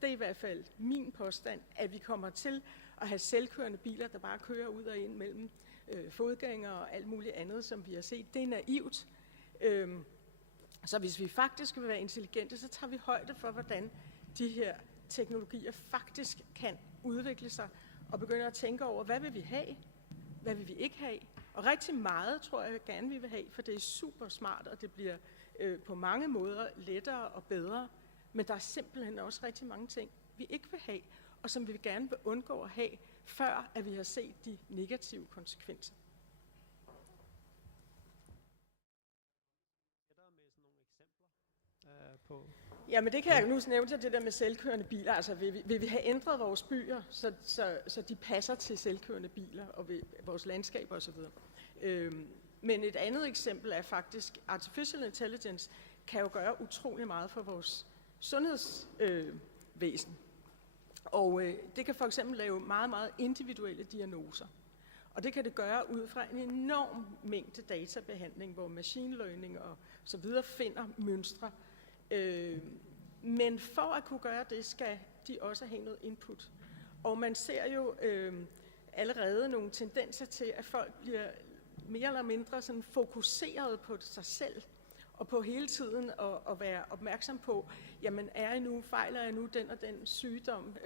det er i hvert fald min påstand, at vi kommer til at have selvkørende biler, der bare kører ud og ind mellem fodgængere og alt muligt andet, som vi har set. Det er naivt. Så hvis vi faktisk vil være intelligente, så tager vi højde for, hvordan de her teknologier faktisk kan udvikle sig, og begynder at tænke over, hvad vil vi have, hvad vil vi ikke have. Og rigtig meget tror jeg gerne, vi vil have, for det er super smart, og det bliver på mange måder lettere og bedre. Men der er simpelthen også rigtig mange ting, vi ikke vil have, og som vi gerne vil undgå at have, før at vi har set de negative konsekvenser. Jamen det kan jeg nu nævne til det der med selvkørende biler. Altså vil vi have ændret vores byer, så de passer til selvkørende biler og vores landskaber osv. Men et andet eksempel er faktisk, artificial intelligence kan jo gøre utrolig meget for vores sundhedsvæsen. Og det kan for eksempel lave meget, meget individuelle diagnoser. Og det kan det gøre ud fra en enorm mængde databehandling, hvor machine learning og så videre finder mønstre. Men for at kunne gøre det, skal de også have noget input. Og man ser jo allerede nogle tendenser til, at folk bliver mere eller mindre sådan fokuseret på sig selv, og på hele tiden at være opmærksom på, jamen fejler jeg nu den og den sygdom?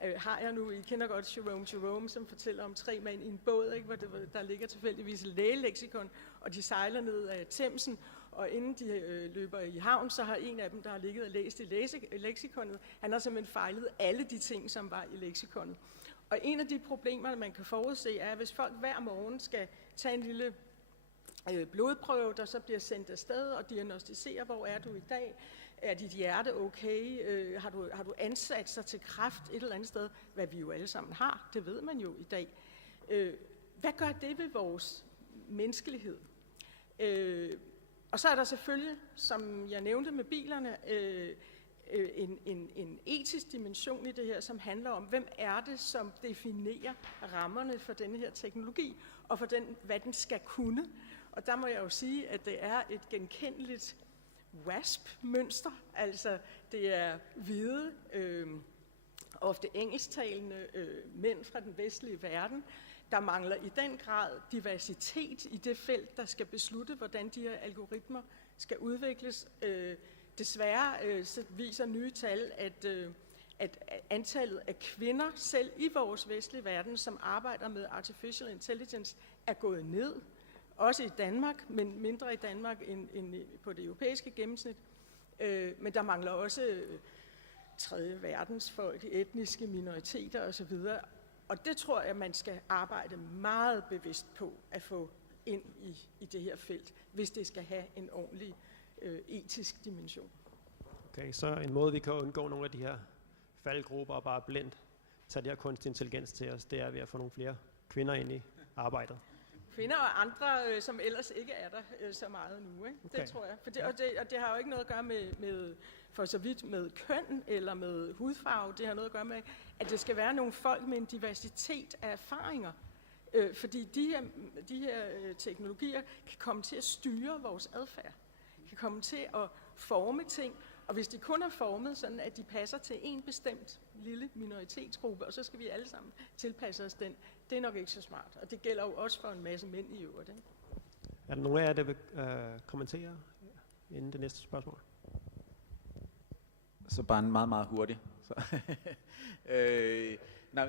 Har jeg nu, I kender godt Jerome, som fortæller om 3 mænd i en båd, ikke, hvor der ligger tilfældigvis et lægeleksikon, og de sejler ned af Themsen, og inden de løber i havn, så har en af dem, der har ligget og læst i leksikonet, han har simpelthen fejlet alle de ting, som var i leksikonet. Og en af de problemer, man kan forudse, er, at hvis folk hver morgen skal tage en lille blodprøve, der så bliver sendt afsted og diagnostisere, hvor er du i dag? Er dit hjerte okay? Har du ansat sig til kræft et eller andet sted? Hvad vi jo alle sammen har, det ved man jo i dag. Hvad gør det ved vores menneskelighed? Og så er der selvfølgelig, som jeg nævnte med bilerne, en etisk dimension i det her, som handler om, hvem er det, som definerer rammerne for denne her teknologi, og for hvad den skal kunne. Og der må jeg jo sige, at det er et genkendeligt WASP-mønster, altså det er hvide ofte engelsktalende mænd fra den vestlige verden. Der mangler i den grad diversitet i det felt, der skal beslutte, hvordan de her algoritmer skal udvikles. Desværre så viser nye tal, at antallet af kvinder, selv i vores vestlige verden, som arbejder med artificial intelligence, er gået ned. Også i Danmark, men mindre i Danmark end på det europæiske gennemsnit. Men der mangler også tredje verdensfolk, etniske minoriteter osv. Og det tror jeg, man skal arbejde meget bevidst på at få ind i det her felt, hvis det skal have en ordentlig etisk dimension. Okay, så en måde, vi kan undgå nogle af de her faldgrupper og bare blindt tage det her kunstig intelligens til os, det er ved at få nogle flere kvinder ind i arbejdet. Kvinder og andre, som ellers ikke er der så meget nu, ikke? Okay. Det tror jeg. Og det har jo ikke noget at gøre med for så vidt med køn eller med hudfarve. Det har noget at gøre med, at det skal være nogle folk med en diversitet af erfaringer. Fordi de her teknologier kan komme til at styre vores adfærd. Kan komme til at forme ting. Og hvis de kun er formet sådan, at de passer til en bestemt lille minoritetsgruppe, og så skal vi alle sammen tilpasse os den, det er nok ikke så smart. Og det gælder jo også for en masse mænd i øvrigt. Ikke? Er der nogen af jer, der vil kommentere inden det næste spørgsmål? Så bare en meget, meget hurtig.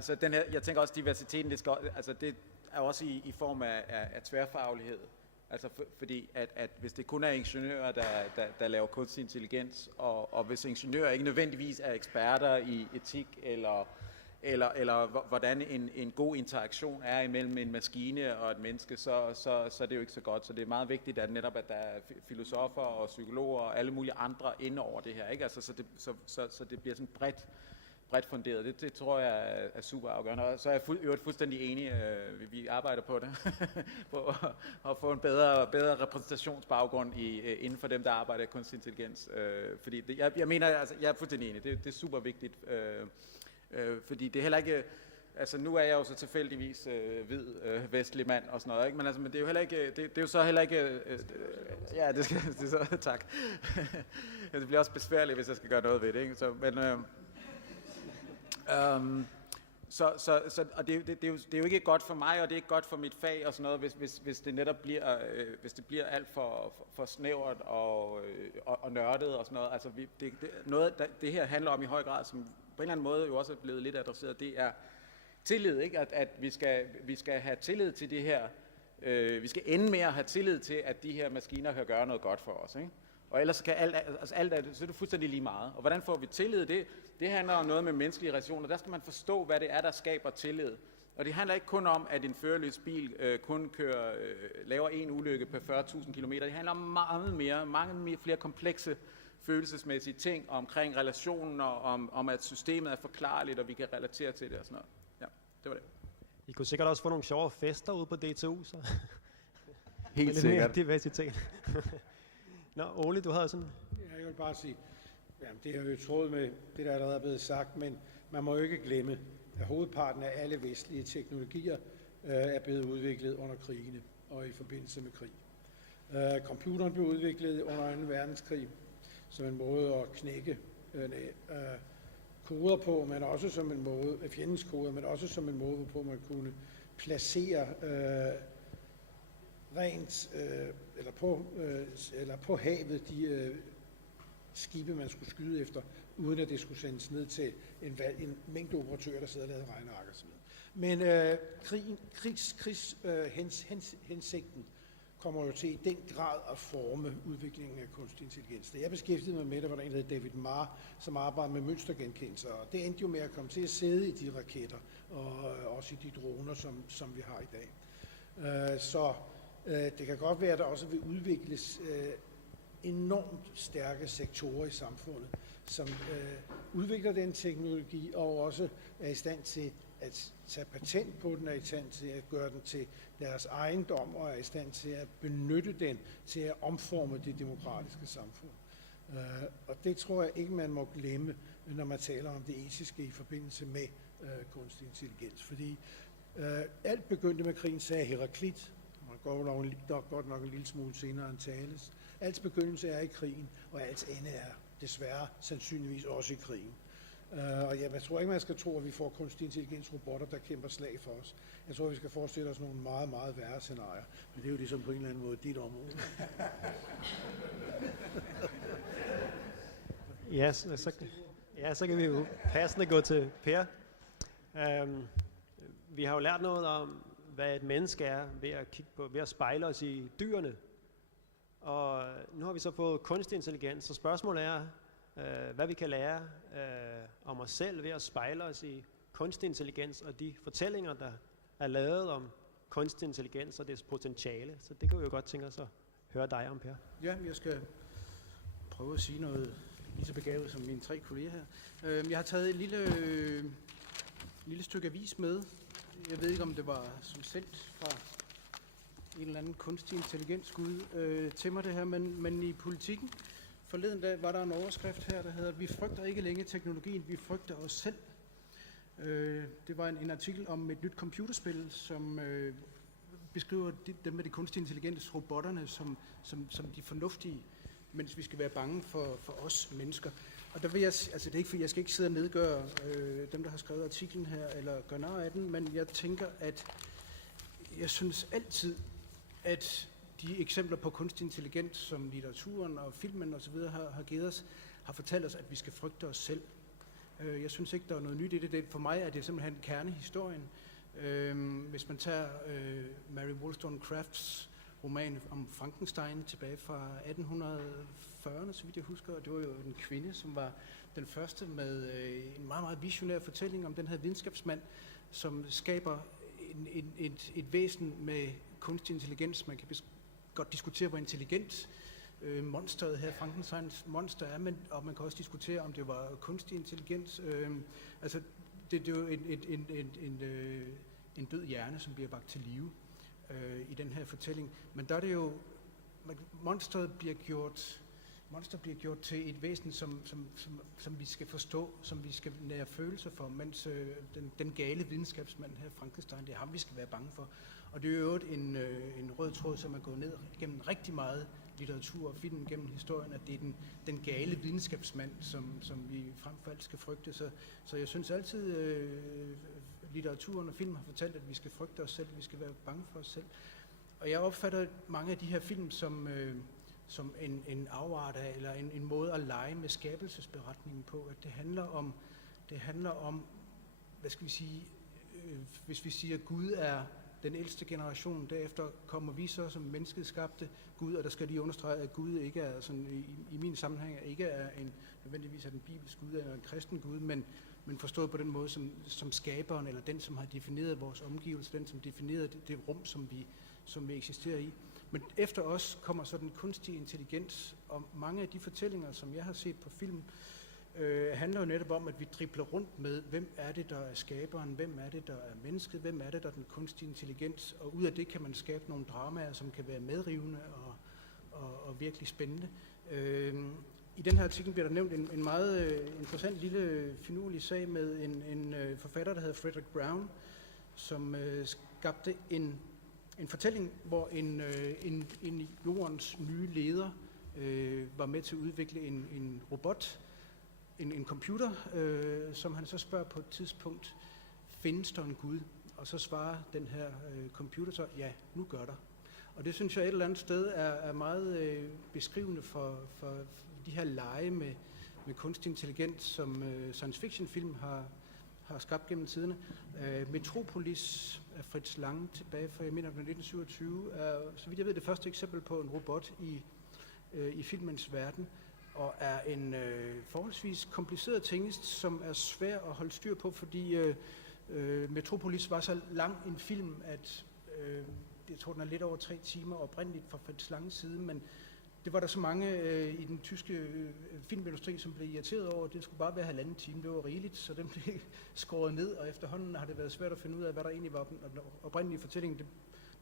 Så den her, jeg tænker også, diversiteten, det er også i form af tværfaglighed. Altså fordi, at hvis det kun er ingeniører, der laver kunstig intelligens, og hvis ingeniører ikke nødvendigvis er eksperter i etik, eller hvordan en god interaktion er imellem en maskine og et menneske, så er det jo ikke så godt. Så det er meget vigtigt, at netop at der er filosofer og psykologer og alle mulige andre inde over det her, ikke? Altså, så det bliver sådan bredt funderet. Det tror jeg er super afgørende. Og så er jeg fuldstændig enig. Vi arbejder på det. på at få en bedre repræsentationsbaggrund inden for dem, der arbejder i kunstig intelligens. Fordi jeg mener, altså, jeg er fuldstændig enig. Det er super vigtigt. Fordi det er heller ikke... Altså nu er jeg jo så tilfældigvis hvid vestlig mand og sådan noget, ikke? Men det er jo heller ikke... Det er jo så heller ikke... ja, det er så... Tak. Det bliver også besværligt, hvis jeg skal gøre noget ved det, ikke? Og det er jo ikke godt for mig, og det er ikke godt for mit fag og sådan noget, hvis det netop bliver alt for snævert og nørdet og sådan noget. Altså det her handler om i høj grad, som på en eller anden måde jo også er blevet lidt adresseret, det er tillid, ikke? At vi skal have tillid til det her. Vi skal ende med at have tillid til, at de her maskiner kan gøre noget godt for os, ikke? Og ellers kan alt af det, så er det fuldstændig lige meget. Og hvordan får vi tillid? Det handler om noget med menneskelige relationer. Der skal man forstå, hvad det er, der skaber tillid. Og det handler ikke kun om, at en førerløs bil kun laver en ulykke per 40.000 km. Det handler om mange flere komplekse følelsesmæssige ting omkring relationen, og om at systemet er forklarligt, og vi kan relatere til det og sådan noget. Ja, det var det. I kunne sikkert også få nogle sjove fester ude på DTU, så Helt lidt sikkert. mere diversitet. Nå, Ole, du havde sådan... Ja, jeg vil bare sige, jamen, det er jo i tråd med det, der allerede er blevet sagt, men man må jo ikke glemme, at hovedparten af alle vestlige teknologier er blevet udviklet under krigene og i forbindelse med krig. Computeren blev udviklet under 2. verdenskrig som en måde at knække koder på, men også som en måde, fjendens koder, men også som en måde, hvorpå man kunne placere eller på havet de skibe, man skulle skyde efter, uden at det skulle sendes ned til en mængde operatører, der sidder og lavede regneark og sådan noget. Men hensigten kommer jo til i den grad at forme udviklingen af kunstig intelligens. Da jeg beskæftigede mig med det, var der en, der hed David Marr, som arbejder med mønstergenkendelse, og det endte jo med at komme til at sidde i de raketter, og også i de droner, som vi har i dag. Det kan godt være, at der også vil udvikles enormt stærke sektorer i samfundet, som udvikler den teknologi, og også er i stand til at tage patent på den, er i stand til at gøre den til deres ejendom, og er i stand til at benytte den til at omforme det demokratiske samfund. Og det tror jeg ikke, man må glemme, når man taler om det etiske i forbindelse med kunstig intelligens. Fordi alt begyndte med krigen, sagde Heraklit, man går godt nok en lille smule senere end Thales. Alts begyndelse er i krigen, og alts ende er desværre sandsynligvis også i krigen. Og jeg tror ikke, man skal tro, at vi får kunstig intelligens robotter, der kæmper slag for os. Jeg tror, vi skal forestille os nogle meget, meget værre scenarier. Men det er jo ligesom på en eller anden måde dit område. Så kan vi jo passende gå til Per. Vi har jo lært noget om, hvad et menneske er ved at spejle os i dyrene. Og nu har vi så fået kunstig intelligens, så spørgsmålet er, hvad vi kan lære om os selv ved at spejle os i kunstig intelligens og de fortællinger, der er lavet om kunstig intelligens og dets potentiale. Så det kan vi jo godt tænke os at høre dig om, Per. Ja, jeg skal prøve at sige noget lige så begavet som mine 3 kolleger her. Jeg har taget et lille stykke avis med. Jeg ved ikke, om det var som sendt fra en eller anden kunstig intelligensgud til mig det her, men i Politikken forleden dag var der en overskrift her, der hedder: "Vi frygter ikke længere teknologien, vi frygter os selv." Det var en artikel om et nyt computerspil, som beskriver dem med de kunstig intelligens, robotterne, som de fornuftige, mens vi skal være bange for os mennesker. Og der vil jeg, altså det er ikke fordi, jeg skal ikke sidde og nedgøre dem, der har skrevet artiklen her, eller gøre nar af den, men jeg tænker, at jeg synes altid, at de eksempler på kunstig intelligens, som litteraturen og filmen osv. har givet os, har fortalt os, at vi skal frygte os selv. Jeg synes ikke, der er noget nyt i det. For mig er det simpelthen kernehistorien. Hvis man tager Mary Wollstonecrafts roman om Frankenstein tilbage fra 1840'erne, så vidt jeg husker, og det var jo en kvinde, som var den første med en meget, meget visionær fortælling om den her videnskabsmand, som skaber et væsen med kunstig intelligens. Man kan godt diskutere, hvor intelligent monsteret her, Frankensteins monster er, og man kan også diskutere, om det var kunstig intelligens. Altså, det er jo en død hjerne, som bliver vakt til live i den her fortælling. Men der er det jo, monsteret bliver gjort til et væsen, som vi skal forstå, som vi skal nære følelser for, mens den gale videnskabsmand her, Frankenstein, det er ham, vi skal være bange for. Og det er jo en rød tråd, som er gået ned gennem rigtig meget litteratur og film gennem historien, at det er den gale videnskabsmand, som vi frem for alt skal frygte. Så jeg synes altid, litteraturen og film har fortalt, at vi skal frygte os selv, vi skal være bange for os selv. Og jeg opfatter mange af de her film som en afart af, eller en måde at lege med skabelsesberetningen på, at det handler om, hvad skal vi sige, hvis vi siger, at Gud er den ældste generation, derefter kommer vi så som mennesket skabte Gud, og der skal lige understrege, at Gud ikke er sådan, i min sammenhæng ikke er nødvendigvis er den bibelske Gud eller en kristen Gud, men forstået på den måde som skaberen, eller den, som har defineret vores omgivelser, den, som definerede det rum, som vi eksisterer i. Men efter os kommer så den kunstige intelligens, og mange af de fortællinger, som jeg har set på film, handler jo netop om, at vi dribler rundt med, hvem er det, der er skaberen, hvem er det, der er mennesket, hvem er det, der er den kunstige intelligens, og ud af det kan man skabe nogle dramaer, som kan være medrivende og virkelig spændende. I den her artikel bliver der nævnt en meget interessant lille finurlig sag med en forfatter, der hedder Frederick Brown, som skabte en fortælling, hvor en jordens nye leder var med til at udvikle en robot, en computer, som han så spørger på et tidspunkt, findes der en Gud? Og så svarer den her computer så, ja, nu gør der. Og det synes jeg et eller andet sted er meget beskrivende for de her lege med kunstig intelligens, som science fiction film har skabt gennem tiderne. Metropolis af Fritz Lang tilbage fra, jeg mener, 1927, er, så vidt jeg ved, det første eksempel på en robot i filmens verden, og er en forholdsvis kompliceret tingest, som er svær at holde styr på, fordi Metropolis var så lang en film, at jeg tror, den er lidt over 3 timer oprindeligt fra Fritz Langs side, men det var der så mange i den tyske filmindustri, som blev irriteret over. Det skulle bare være 1,5 time, det var rigeligt, så den blev skåret ned, og efterhånden har det været svært at finde ud af, hvad der egentlig var den oprindelige fortælling.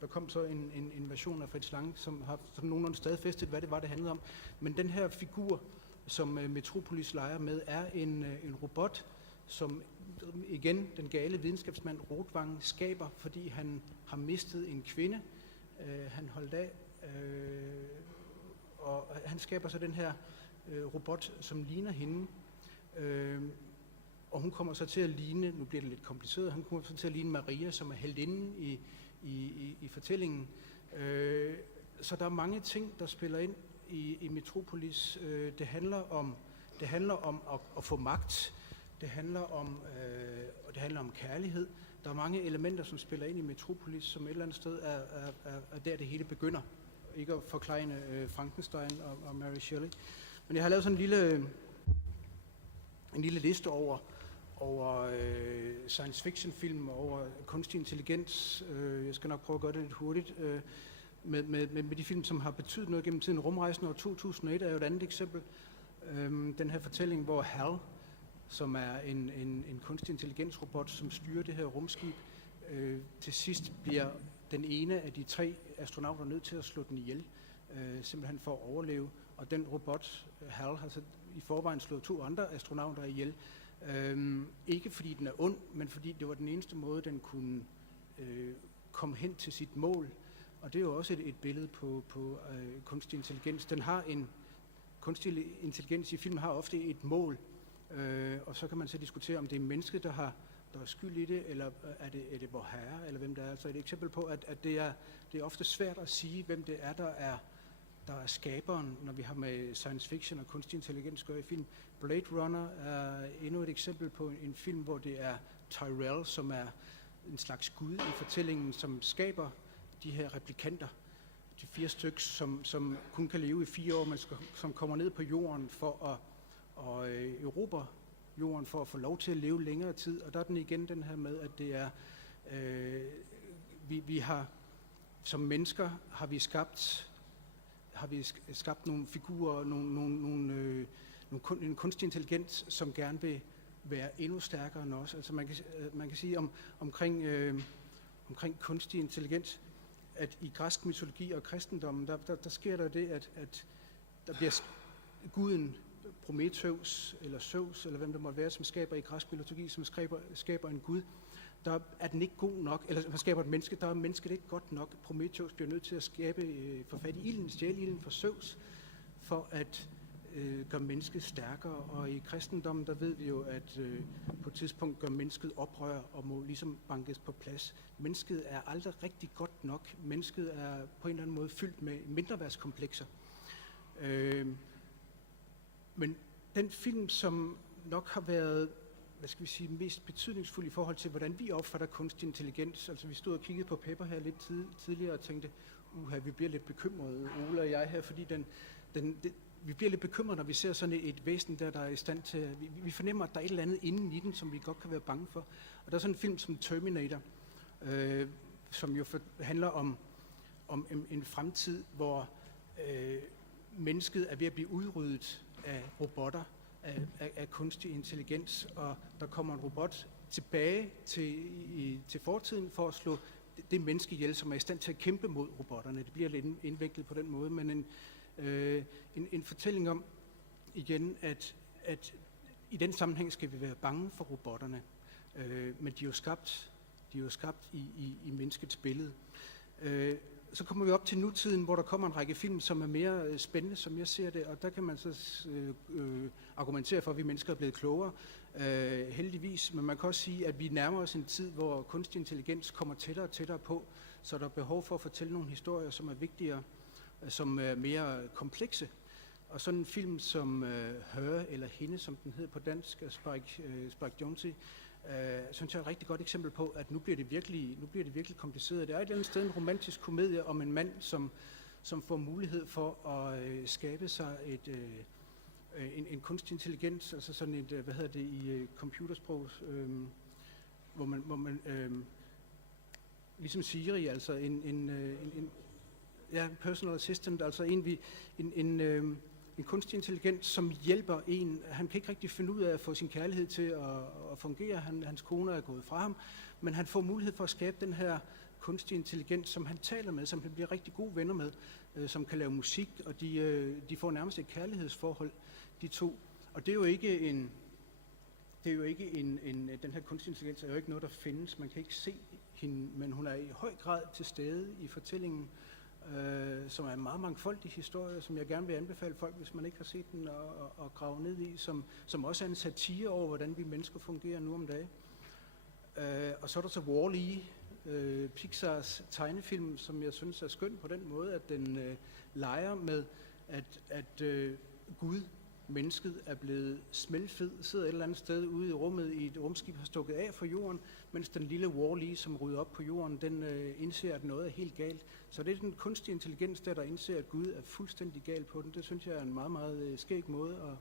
Der kom så en version af Fritz Lang, som har sådan nogenlunde stadfæstet, hvad det var, det handlede om. Men den her figur, som Metropolis leger med, er en robot, som igen den gale videnskabsmand Rotvang skaber, fordi han har mistet en kvinde, han holdt af, og han skaber så den her robot, som ligner hende. og hun kommer så til at ligne, nu bliver det lidt kompliceret, hun kommer så til at ligne Maria, som er heldinden i fortællingen. Så der er mange ting, der spiller ind i Metropolis. Det handler om at få magt. Det handler om kærlighed. Der er mange elementer, som spiller ind i Metropolis, som et eller andet sted er der, det hele begynder. Ikke at forklejne Frankenstein og Mary Shelley. Men jeg har lavet sådan en lille liste over science fiction film, over kunstig intelligens. Jeg skal nok prøve at gøre det lidt hurtigt. Med de film, som har betydet noget gennem tiden. Rumrejsen år 2001 er jo et andet eksempel. Den her fortælling, hvor HAL, som er en kunstig intelligensrobot, som styrer det her rumskib, til sidst bliver den ene af de 3 astronauter nødt til at slå den ihjel, simpelthen for at overleve. Og den robot, HAL, har så i forvejen slået 2 andre astronauter ihjel. Ikke fordi den er ond, men fordi det var den eneste måde, den kunne komme hen til sit mål. Og det er jo også et billede på kunstig intelligens. Den har kunstig intelligens i filmen har ofte et mål, og så kan man så diskutere, om det er mennesket, der er skyld i det, eller er det vor herre, eller hvem det er. Altså et eksempel på, at det er ofte svært at sige, hvem det er, der er skaberen, når vi har med science fiction og kunstig intelligens gør i film. Blade Runner er endnu et eksempel på en film, hvor det er Tyrell, som er en slags gud i fortællingen, som skaber de her replikanter, de 4 stykker, som kun kan leve i 4 år, men som kommer ned på jorden for at erobre jorden, for at få lov til at leve længere tid. Og der er den igen den her med, at det er, vi har, som mennesker, har vi skabt nogle figurer, en kunstig intelligens, som gerne vil være endnu stærkere end os. Altså man kan sige omkring kunstig intelligens, at i græsk mytologi og kristendommen, der sker der det, at der bliver guden Prometheus, eller Zeus, eller hvem det måtte være, som skaber i græsk mytologi, som skaber en gud, der er den ikke god nok, eller man skaber et menneske, der er mennesket ikke godt nok. Prometheus bliver nødt til at få fat i ilden, stjæle ilden fra Zeus, for at gøre mennesket stærkere. Og i kristendommen, der ved vi jo, at på et tidspunkt gør mennesket oprør og må ligesom bankes på plads. Mennesket er aldrig rigtig godt nok. Mennesket er på en eller anden måde fyldt med mindreværdskomplekser. Men den film, som nok har været, mest betydningsfuld i forhold til, hvordan vi opfatter kunstig intelligens. Altså vi stod og kiggede på Pepper her lidt tidligere og tænkte, vi bliver lidt bekymrede, Ole og jeg her, fordi vi bliver lidt bekymrede, når vi ser sådan et væsen, der er i stand til, vi fornemmer, at der er et eller andet inden i den, som vi godt kan være bange for. Og der er sådan en film som Terminator, som jo handler om en fremtid, hvor mennesket er ved at blive udryddet af robotter, af kunstig intelligens, og der kommer en robot tilbage til fortiden for at slå det menneske ihjel, som er i stand til at kæmpe mod robotterne. Det bliver lidt indviklet på den måde, men en fortælling om igen, at i den sammenhæng skal vi være bange for robotterne, men de er jo skabt i menneskets billede. Så kommer vi op til nutiden, hvor der kommer en række film, som er mere spændende, som jeg ser det, og der kan man så argumentere for, at vi mennesker er blevet klogere, heldigvis, men man kan også sige, at vi nærmer os en tid, hvor kunstig intelligens kommer tættere og tættere på, så der er behov for at fortælle nogle historier, som er vigtigere, som er mere komplekse. Og sådan en film som Her, eller Hende, som den hedder på dansk, af Spike Jonze, synes jeg er et rigtig godt eksempel på, at nu bliver det virkelig kompliceret. Det er et eller andet sted en romantisk komedie om en mand, som får mulighed for at skabe sig en kunstig intelligens, altså sådan et, i computersprog, hvor man ligesom Siri, altså en personal assistant, altså en kunstig intelligens, som hjælper en. Han kan ikke rigtig finde ud af at få sin kærlighed til at fungere. Hans kone er gået fra ham, men han får mulighed for at skabe den her kunstig intelligens, som han taler med, som han bliver rigtig gode venner med, som kan lave musik, og de får nærmest et kærlighedsforhold, de to. Og det er jo ikke den her kunstig intelligens er jo ikke noget, der findes. Man kan ikke se hende, men hun er i høj grad til stede i fortællingen. som er en meget mangfoldig historie, som jeg gerne vil anbefale folk, hvis man ikke har set den, og grave ned i, som også er en satire over, hvordan vi mennesker fungerer nu om dagen. Og så er der så Wall-E, Pixars tegnefilm, som jeg synes er skøn på den måde, at den leger med, at Gud, mennesket, er blevet smeltfed, sidder et eller andet sted ude i rummet i et rumskib, har stukket af fra jorden, mens den lille Wall-E, som rydder op på jorden, den indser, at noget er helt galt. Så det er den kunstige intelligens, der indser, at Gud er fuldstændig galt på den. Det synes jeg er en meget, meget skæg måde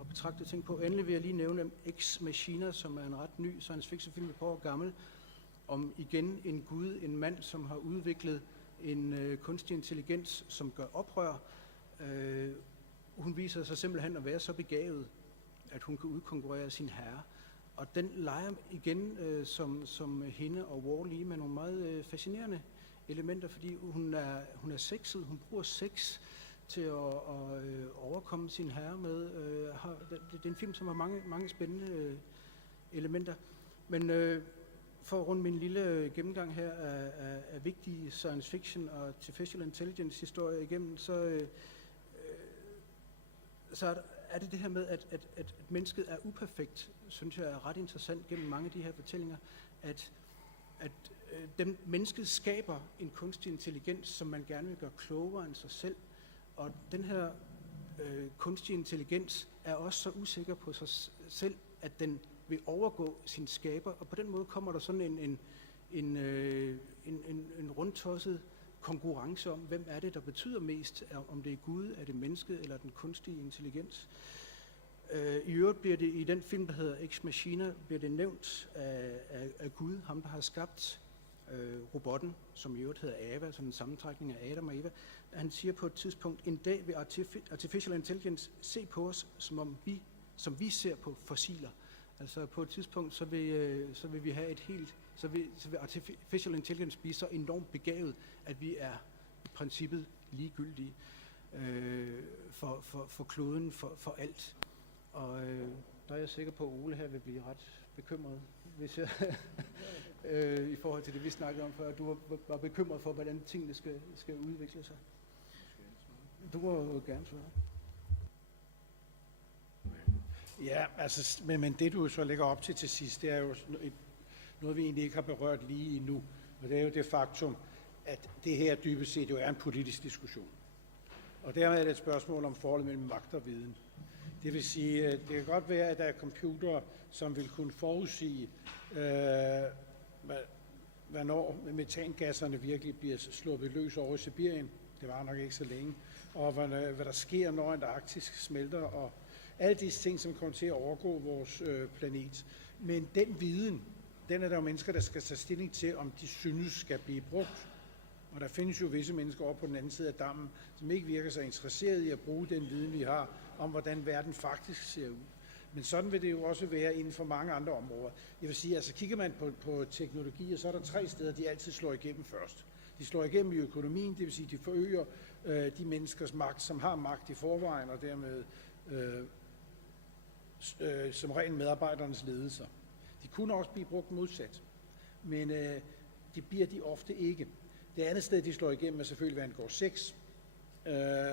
at betragte ting på. Endelig vil jeg lige nævne Ex Machina, som er en ret ny science fiction film, et par år gammel, om igen en gud, en mand, som har udviklet en kunstig intelligens, som gør oprør. Hun viser sig simpelthen at være så begavet, at hun kan udkonkurrere sin herre. Og den leger igen som hende og Wall-E med nogle meget fascinerende elementer, fordi hun er sexet, hun bruger sex til at overkomme sin herre med. Det er en film, som har mange spændende elementer. Men for at runde min lille gennemgang her af vigtige science fiction og artificial intelligence historier igennem, så er det her med, at mennesket er uperfekt, synes jeg er ret interessant gennem mange af de her fortællinger, at mennesket skaber en kunstig intelligens, som man gerne vil gøre klogere end sig selv, og den her kunstige intelligens er også så usikker på sig selv, at den vil overgå sin skaber, og på den måde kommer der sådan en rundtosset konkurrence om, hvem er det, der betyder mest, om det er Gud, er det mennesket eller den kunstige intelligens. I øvrigt bliver det i den film, der hedder Ex Machina, bliver det nævnt af Gud, ham der har skabt robotten, som i øvrigt hedder Ava, som en sammentrækning af Adam og Eva. Han siger på et tidspunkt, en dag vil artificial intelligence se på os, som vi ser på fossiler. Altså på et tidspunkt, så vil vi have så vil artificial intelligence blive så enormt begavet, at vi er i princippet ligegyldige for kloden, for alt. Og der er jeg sikker på, at Ole her vil blive ret bekymret, hvis jeg i forhold til det, vi snakkede om før, du var bekymret for, hvordan tingene skal udvikle sig. Du må jo gerne svare. Ja, altså, men det du så lægger op til sidst, det er jo noget, vi egentlig ikke har berørt lige endnu. Og det er jo det faktum, at det her dybest set jo er en politisk diskussion. Og dermed er det et spørgsmål om forholdet mellem magt og viden. Det vil sige, det kan godt være, at der er computere, som vil kunne forudsige, hvornår metangasserne virkelig bliver sluppet løs over i Sibirien. Det var nok ikke så længe. Og hvad der sker, når Antarktis smelter, og alle disse ting, som kommer til at overgå vores planet. Men den viden, den er der jo mennesker, der skal tage stilling til, om de synes skal blive brugt. Og der findes jo visse mennesker over på den anden side af dammen, som ikke virker så interesserede i at bruge den viden, vi har, om hvordan verden faktisk ser ud. Men sådan vil det jo også være inden for mange andre områder. Jeg vil sige, altså kigger man på teknologier, så er der 3 steder, de altid slår igennem først. De slår igennem i økonomien, det vil sige, de forøger de menneskers magt, som har magt i forvejen, og dermed som regel medarbejdernes ledelser. De kunne også blive brugt modsat, men det bliver de ofte ikke. Det andet sted, de slår igennem, er selvfølgelig, hvad angår sex,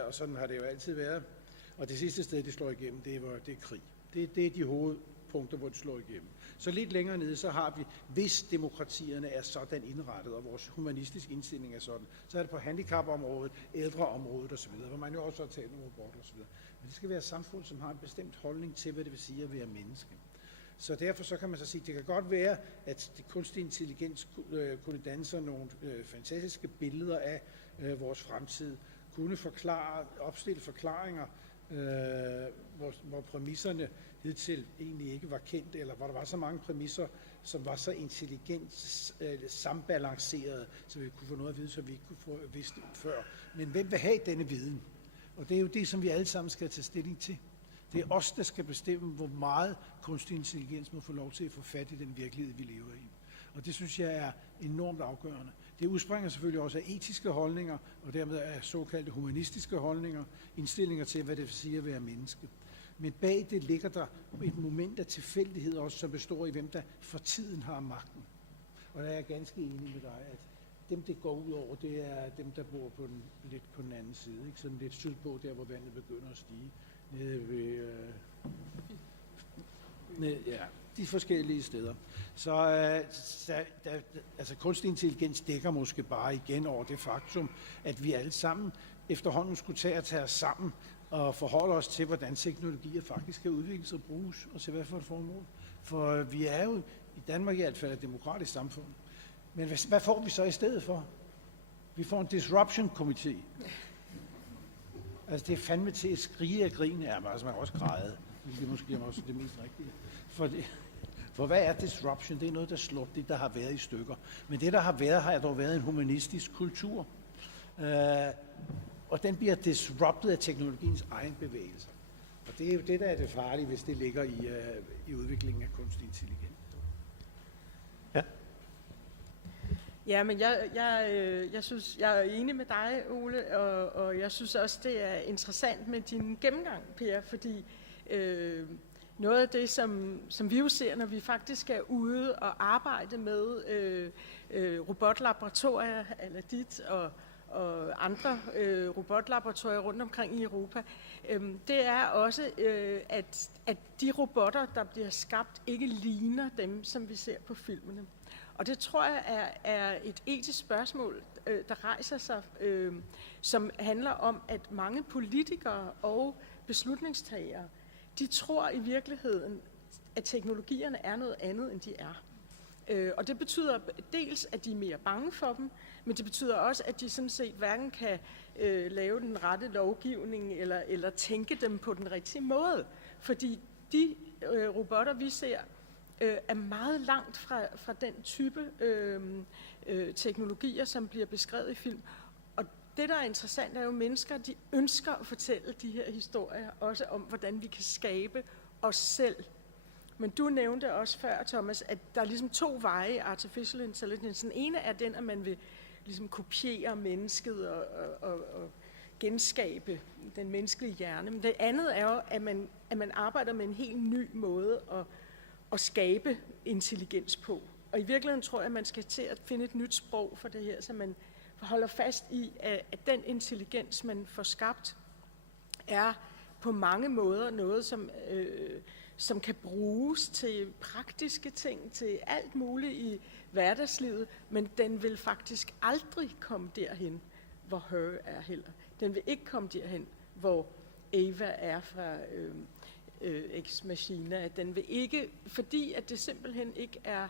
og sådan har det jo altid været. Og det sidste sted, de slår igennem, det er krig. Det er de hovedpunkter, hvor de slår igennem. Så lidt længere nede, så har vi, hvis demokratierne er sådan indrettet, og vores humanistiske indstilling er sådan, så er det på handicapområdet, ældreområdet osv., hvor man jo også har talt om robotter osv. Men det skal være et samfund, som har en bestemt holdning til, hvad det vil sige at være menneske. Så derfor så kan man så sige, at det kan godt være, at det kunstig intelligens kunne danne sig nogle fantastiske billeder af vores fremtid, kunne opstille forklaringer, hvor præmisserne hidtil egentlig ikke var kendt, eller hvor der var så mange præmisser, som var så intelligent sambalancerede, så vi kunne få noget at vide, som vi ikke kunne få vidst før. Men hvem vil have denne viden? Og det er jo det, som vi alle sammen skal tage stilling til. Det er os, der skal bestemme, hvor meget kunstig intelligens må få lov til at få fat i den virkelighed, vi lever i. Og det synes jeg er enormt afgørende. Det udspringer selvfølgelig også af etiske holdninger, og dermed af såkaldte humanistiske holdninger, indstillinger til, hvad det vil sige at være menneske. Men bag det ligger der et moment af tilfældighed også, som består i, hvem der for tiden har magten. Og der er jeg ganske enig med dig, at dem det går ud over, det er dem, der bor på lidt på den anden side, ikke? Sådan lidt sydpå, der hvor vandet begynder at stige. Nede ved, de forskellige steder. Så altså kunstig intelligens dækker måske bare igen over det faktum, at vi alle sammen efterhånden skulle tage os sammen og forholde os til, hvordan teknologier faktisk kan udvikles og bruges, og til hvad for et formål. For vi er jo i Danmark i hvert fald et demokratisk samfund. Men hvad får vi så i stedet for? Vi får en disruption komité. Altså det er fandme til at skrige af grin, ja, altså man kan også græde, hvilket måske er også det mest rigtige. For hvad er disruption? Det er noget, der slår det, der har været i stykker. Men det, der har været, har dog været en humanistisk kultur. Og den bliver disruptet af teknologiens egen bevægelser. Og det er jo det, der er det farlige, hvis det ligger i udviklingen af kunstig intelligens. Ja. Ja, men jeg synes, jeg er enig med dig, Ole, og jeg synes også, det er interessant med din gennemgang, Per, fordi noget af det, som vi jo ser, når vi faktisk er ude og arbejde med robotlaboratorier, eller dit og andre robotlaboratorier rundt omkring i Europa, det er også, at de robotter, der bliver skabt, ikke ligner dem, som vi ser på filmene. Og det tror jeg er et etisk spørgsmål, der rejser sig, som handler om, at mange politikere og beslutningstagere, de tror i virkeligheden, at teknologierne er noget andet, end de er. Og det betyder dels, at de er mere bange for dem, men det betyder også, at de sådan set hverken kan lave den rette lovgivning eller tænke dem på den rigtige måde. Fordi de robotter, vi ser, er meget langt fra den type teknologier, som bliver beskrevet i film. Og det, der er interessant, er jo, at mennesker, de ønsker at fortælle de her historier, også om, hvordan vi kan skabe os selv. Men du nævnte også før, Thomas, at der er ligesom to veje i artificial intelligence. Den ene er den, at man vil ligesom kopiere mennesket og genskabe den menneskelige hjerne. Men det andet er jo, at man arbejder med en helt ny måde at skabe intelligens på. Og i virkeligheden tror jeg, at man skal til at finde et nyt sprog for det her, så man holder fast i, at den intelligens, man får skabt, er på mange måder noget, som kan bruges til praktiske ting, til alt muligt i hverdagslivet, men den vil faktisk aldrig komme derhen, hvor Her er heller. Den vil ikke komme derhen, hvor Ava er fra Ex Machina. Den vil ikke, fordi at det simpelthen ikke er,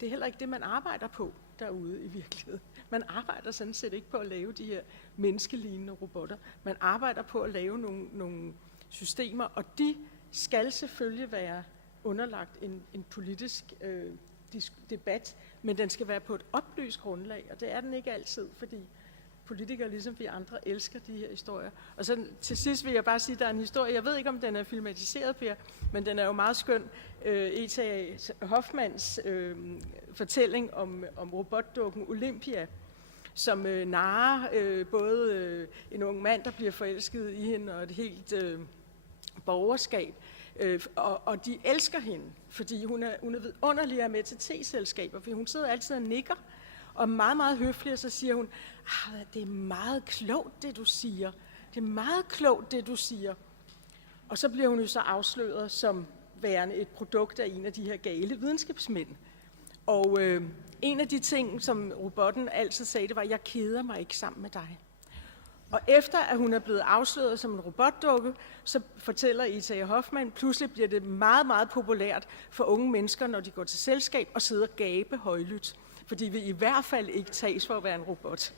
det er heller ikke det, man arbejder på derude i virkeligheden. Man arbejder sådan set ikke på at lave de her menneskelignende robotter. Man arbejder på at lave nogle systemer, og de skal selvfølgelig være underlagt en politisk debat, men den skal være på et oplyst grundlag, og det er den ikke altid, fordi politikere, ligesom vi andre, elsker de her historier. Og så til sidst vil jeg bare sige, at der er en historie, jeg ved ikke, om den er filmatiseret, Per, men den er jo meget skøn. E.T.A. Hoffmanns fortælling om robotdukken Olympia, som narrer både en ung mand, der bliver forelsket i hende, og et helt borgerskab. Og de elsker hende, fordi hun er vidunderlig at med til te-selskaber, fordi hun sidder altid og nikker, og meget, meget høflig, og så siger hun, det er meget klogt, det du siger. Det er meget klogt, det du siger. Og så bliver hun jo så afsløret som værende et produkt af en af de her gale videnskabsmænd. Og en af de ting, som robotten altid sagde, det var, jeg keder mig ikke sammen med dig. Og efter at hun er blevet afsløret som en robotdukke, så fortæller E.T.A. Hoffmann, pludselig bliver det meget, meget populært for unge mennesker, når de går til selskab og sidder og gabe højlydt. For de vil i hvert fald ikke tages for at være en robot.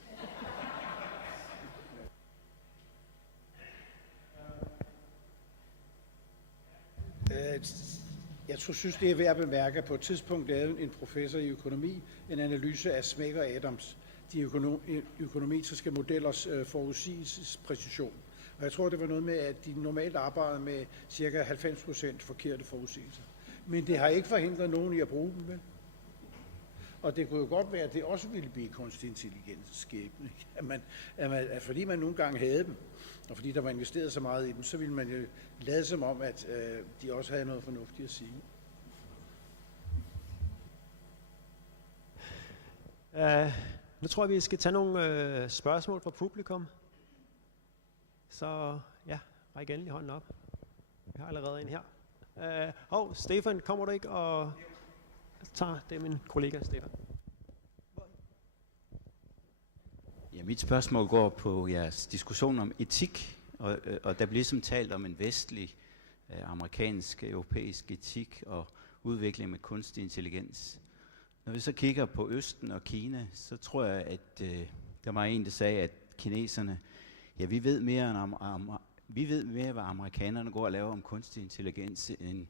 Jeg synes, det er værd at bemærke, at på et tidspunkt lavede en professor i økonomi en analyse af Smeg og Adams, de økonometriske modellers forudsigelsespræcision. Og jeg tror, det var noget med, at de normalt arbejder med ca. 90% forkerte forudsigelser. Men det har ikke forhindret nogen i at bruge dem, vel? Og det kunne jo godt være, at det også ville blive kunstig intelligens skæbne. At fordi man nogle gange havde dem, og fordi der var investeret så meget i dem, så ville man jo lade som om, at de også havde noget fornuftigt at sige. Nu tror jeg, vi skal tage nogle spørgsmål fra publikum. Så ja, ræk endelig hånden op. Vi har allerede en her. Stefan, kommer du ikke og tager? Det er min kollega, Stefan. Ja, mit spørgsmål går på jeres diskussion om etik, og der bliver ligesom talt om en vestlig, amerikansk, europæisk etik og udvikling med kunstig intelligens. Når vi så kigger på Østen og Kina, så tror jeg, at der var en, der sagde, at kineserne, ja, vi ved mere, hvad amerikanerne går og laver om kunstig intelligens, end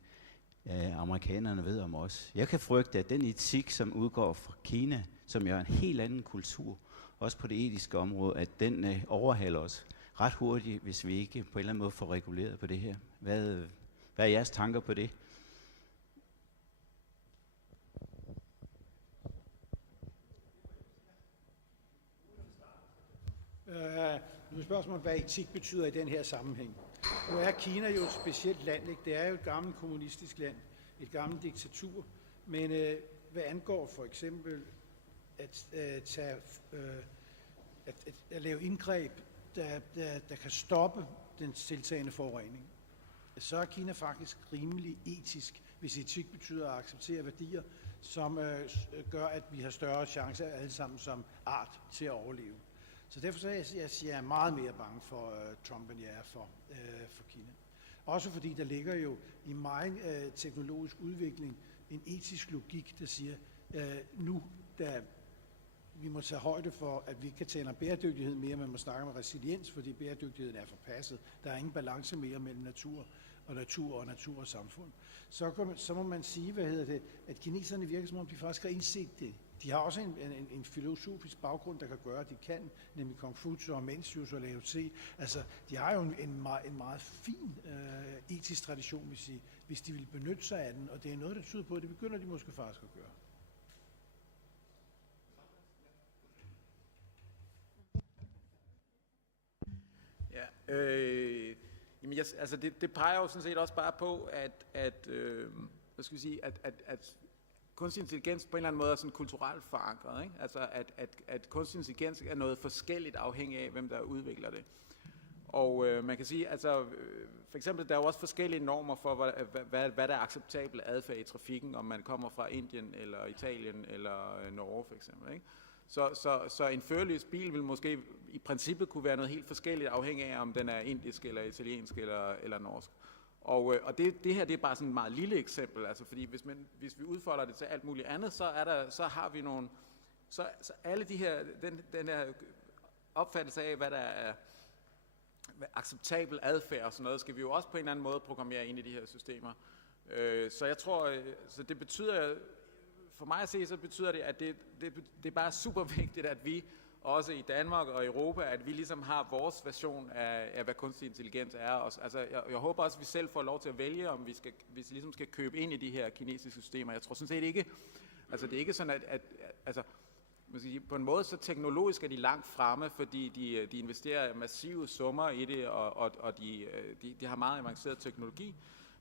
amerikanerne ved om os. Jeg kan frygte, at den etik, som udgår fra Kina, som jo er en helt anden kultur, også på det etiske område, at den overhaler os ret hurtigt, hvis vi ikke på en eller anden måde får reguleret på det her. Hvad er jeres tanker på det? Nu er spørgsmålet, hvad etik betyder i den her sammenhæng. Nu er Kina jo et specielt land, ikke? Det er jo et gammelt kommunistisk land, et gammelt diktatur, men hvad angår for eksempel at lave indgreb, der kan stoppe den tiltagende forurening, så er Kina faktisk rimelig etisk, hvis etik betyder at acceptere værdier, som gør, at vi har større chancer alle sammen som art til at overleve. Så derfor så jeg er meget mere bange for Trump, end jeg er for Kina. Også fordi der ligger jo i meget teknologisk udvikling en etisk logik, der siger, nu da vi må tage højde for, at vi ikke kan tale om bæredygtighed mere, men må snakke om resiliens, fordi bæredygtigheden er forpasset. Der er ingen balance mere mellem natur og samfund. Så må man sige, at kineserne virker som om, de faktisk har indset det. De har også en filosofisk baggrund, der kan gøre, at de kan, nemlig Confucius og Mencius og Lao Tse. Altså, de har jo en meget fin etisk tradition, hvis de vil benytte sig af den, og det er noget, der tyder på, at det begynder de måske faktisk at gøre. Ja, jamen altså det peger jo sådan set også bare på, at kunstig intelligens på en eller anden måde er sådan kulturelt forankret, ikke? Altså at kunstig intelligens er noget forskelligt afhængig af, hvem der udvikler det. Og man kan sige, altså for eksempel, der er jo også forskellige normer for, hvad der er acceptabel adfærd i trafikken, om man kommer fra Indien eller Italien eller Norge for eksempel, ikke? Så en førerløs bil vil måske i princippet kunne være noget helt forskelligt, afhængig af, om den er indisk eller italiensk eller norsk. Og det her, det er bare sådan et meget lille eksempel, altså fordi hvis vi udfolder det til alt muligt andet, så har vi nogle, så alle de her, den her opfattelse af, hvad der er acceptabel adfærd og sådan noget, skal vi jo også på en eller anden måde programmere ind i de her systemer. Så jeg tror, så det betyder, for mig at se, så betyder det, at det er bare super vigtigt, at vi også i Danmark og Europa, at vi ligesom har vores version af hvad kunstig intelligens er. Altså, jeg håber også, at vi selv får lov til at vælge, om vi ligesom skal købe ind i de her kinesiske systemer. Jeg tror sådan set ikke, altså det er ikke sådan, at altså, man skal sige, på en måde så teknologisk er de langt fremme, fordi de investerer massive summer i det, og de har meget avanceret teknologi.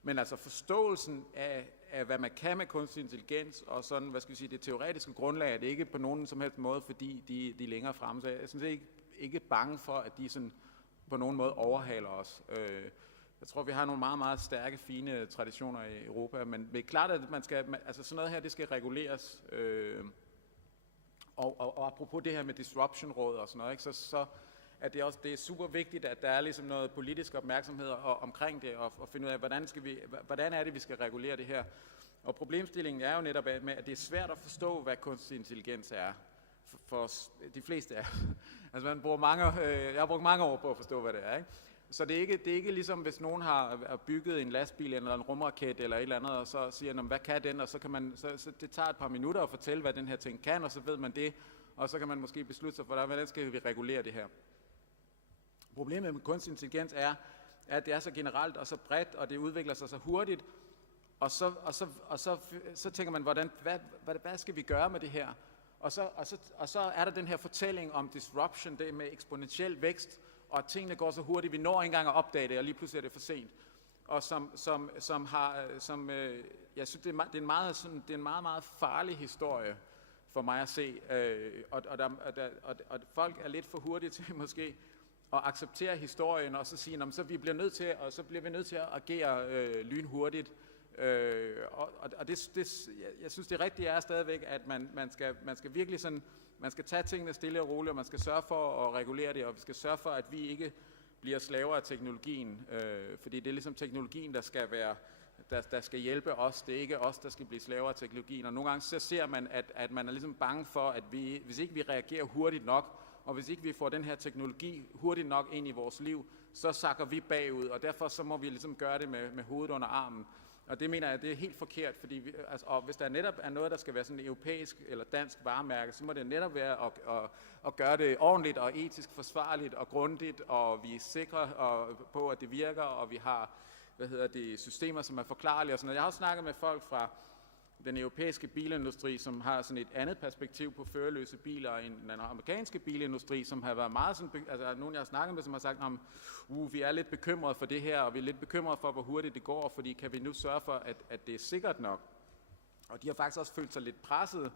Men altså forståelsen af hvad man kan med kunstig intelligens, og sådan, hvad skal vi sige, det teoretiske grundlag er det ikke på nogen som helst måde, fordi de er længere fremme. Så jeg synes ikke bange for, at de sådan på nogen måde overhaler os. Jeg tror, vi har nogle meget, meget stærke, fine traditioner i Europa, men det er klart, at altså sådan noget her, det skal reguleres. Og apropos det her med disruption-råd og sådan noget, ikke, så at det er super vigtigt, at der er ligesom noget politisk opmærksomhed omkring det, og finde ud af, hvordan er det, vi skal regulere det her. Og problemstillingen er jo netop med, at det er svært at forstå, hvad kunstig intelligens er for de fleste af. Altså jeg har brugt mange år på at forstå, hvad det er, ikke? Så det er ikke ligesom, hvis nogen har bygget en lastbil eller en rumraket eller et eller andet, og så siger, hvad kan den, og så kan man, så det tager et par minutter at fortælle, hvad den her ting kan, og så ved man det, og så kan man måske beslutte sig for, hvordan skal vi regulere det her. Problemet med kunstig intelligens er, at det er så generelt og så bredt, og det udvikler sig så hurtigt, og så tænker man, hvad skal vi gøre med det her? Og så er der den her fortælling om disruption, det med eksponentiel vækst, og at tingene går så hurtigt, vi når ikke engang at opdage det, og lige pludselig er det for sent. Og jeg synes, det er en meget, meget farlig historie for mig at se. Og folk er lidt for hurtige til måske at acceptere historien, og så sige, så vi bliver nødt til, og så bliver vi nødt til at agere lynhurtigt. Og jeg synes, det rigtige er stadigvæk, at man skal virkelig sådan, man skal tage tingene stille og roligt, og man skal sørge for at regulere det, og vi skal sørge for, at vi ikke bliver slaver af teknologien, fordi det er ligesom teknologien, der skal hjælpe os. Det er ikke os, der skal blive slaver af teknologien. Og nogle gange så ser man, at man er ligesom bange for, at hvis ikke vi reagerer hurtigt nok, og hvis ikke vi får den her teknologi hurtigt nok ind i vores liv, så sakker vi bagud, og derfor så må vi ligesom gøre det med hovedet under armen. Og det mener jeg, det er helt forkert, fordi og hvis der netop er noget, der skal være sådan et europæisk eller dansk varemærke, så må det netop være at gøre det ordentligt og etisk forsvarligt og grundigt, og vi er sikre på, at det virker, og vi har systemer, som er forklarlige og sådan noget. Jeg har også snakket med folk fra den europæiske bilindustri, som har sådan et andet perspektiv på førerløse biler end den amerikanske bilindustri, som har været meget sådan, altså nogen jeg har snakket med, som har sagt, vi er lidt bekymrede for det her, og vi er lidt bekymrede for, hvor hurtigt det går, fordi kan vi nu sørge for, at det er sikkert nok? Og de har faktisk også følt sig lidt presset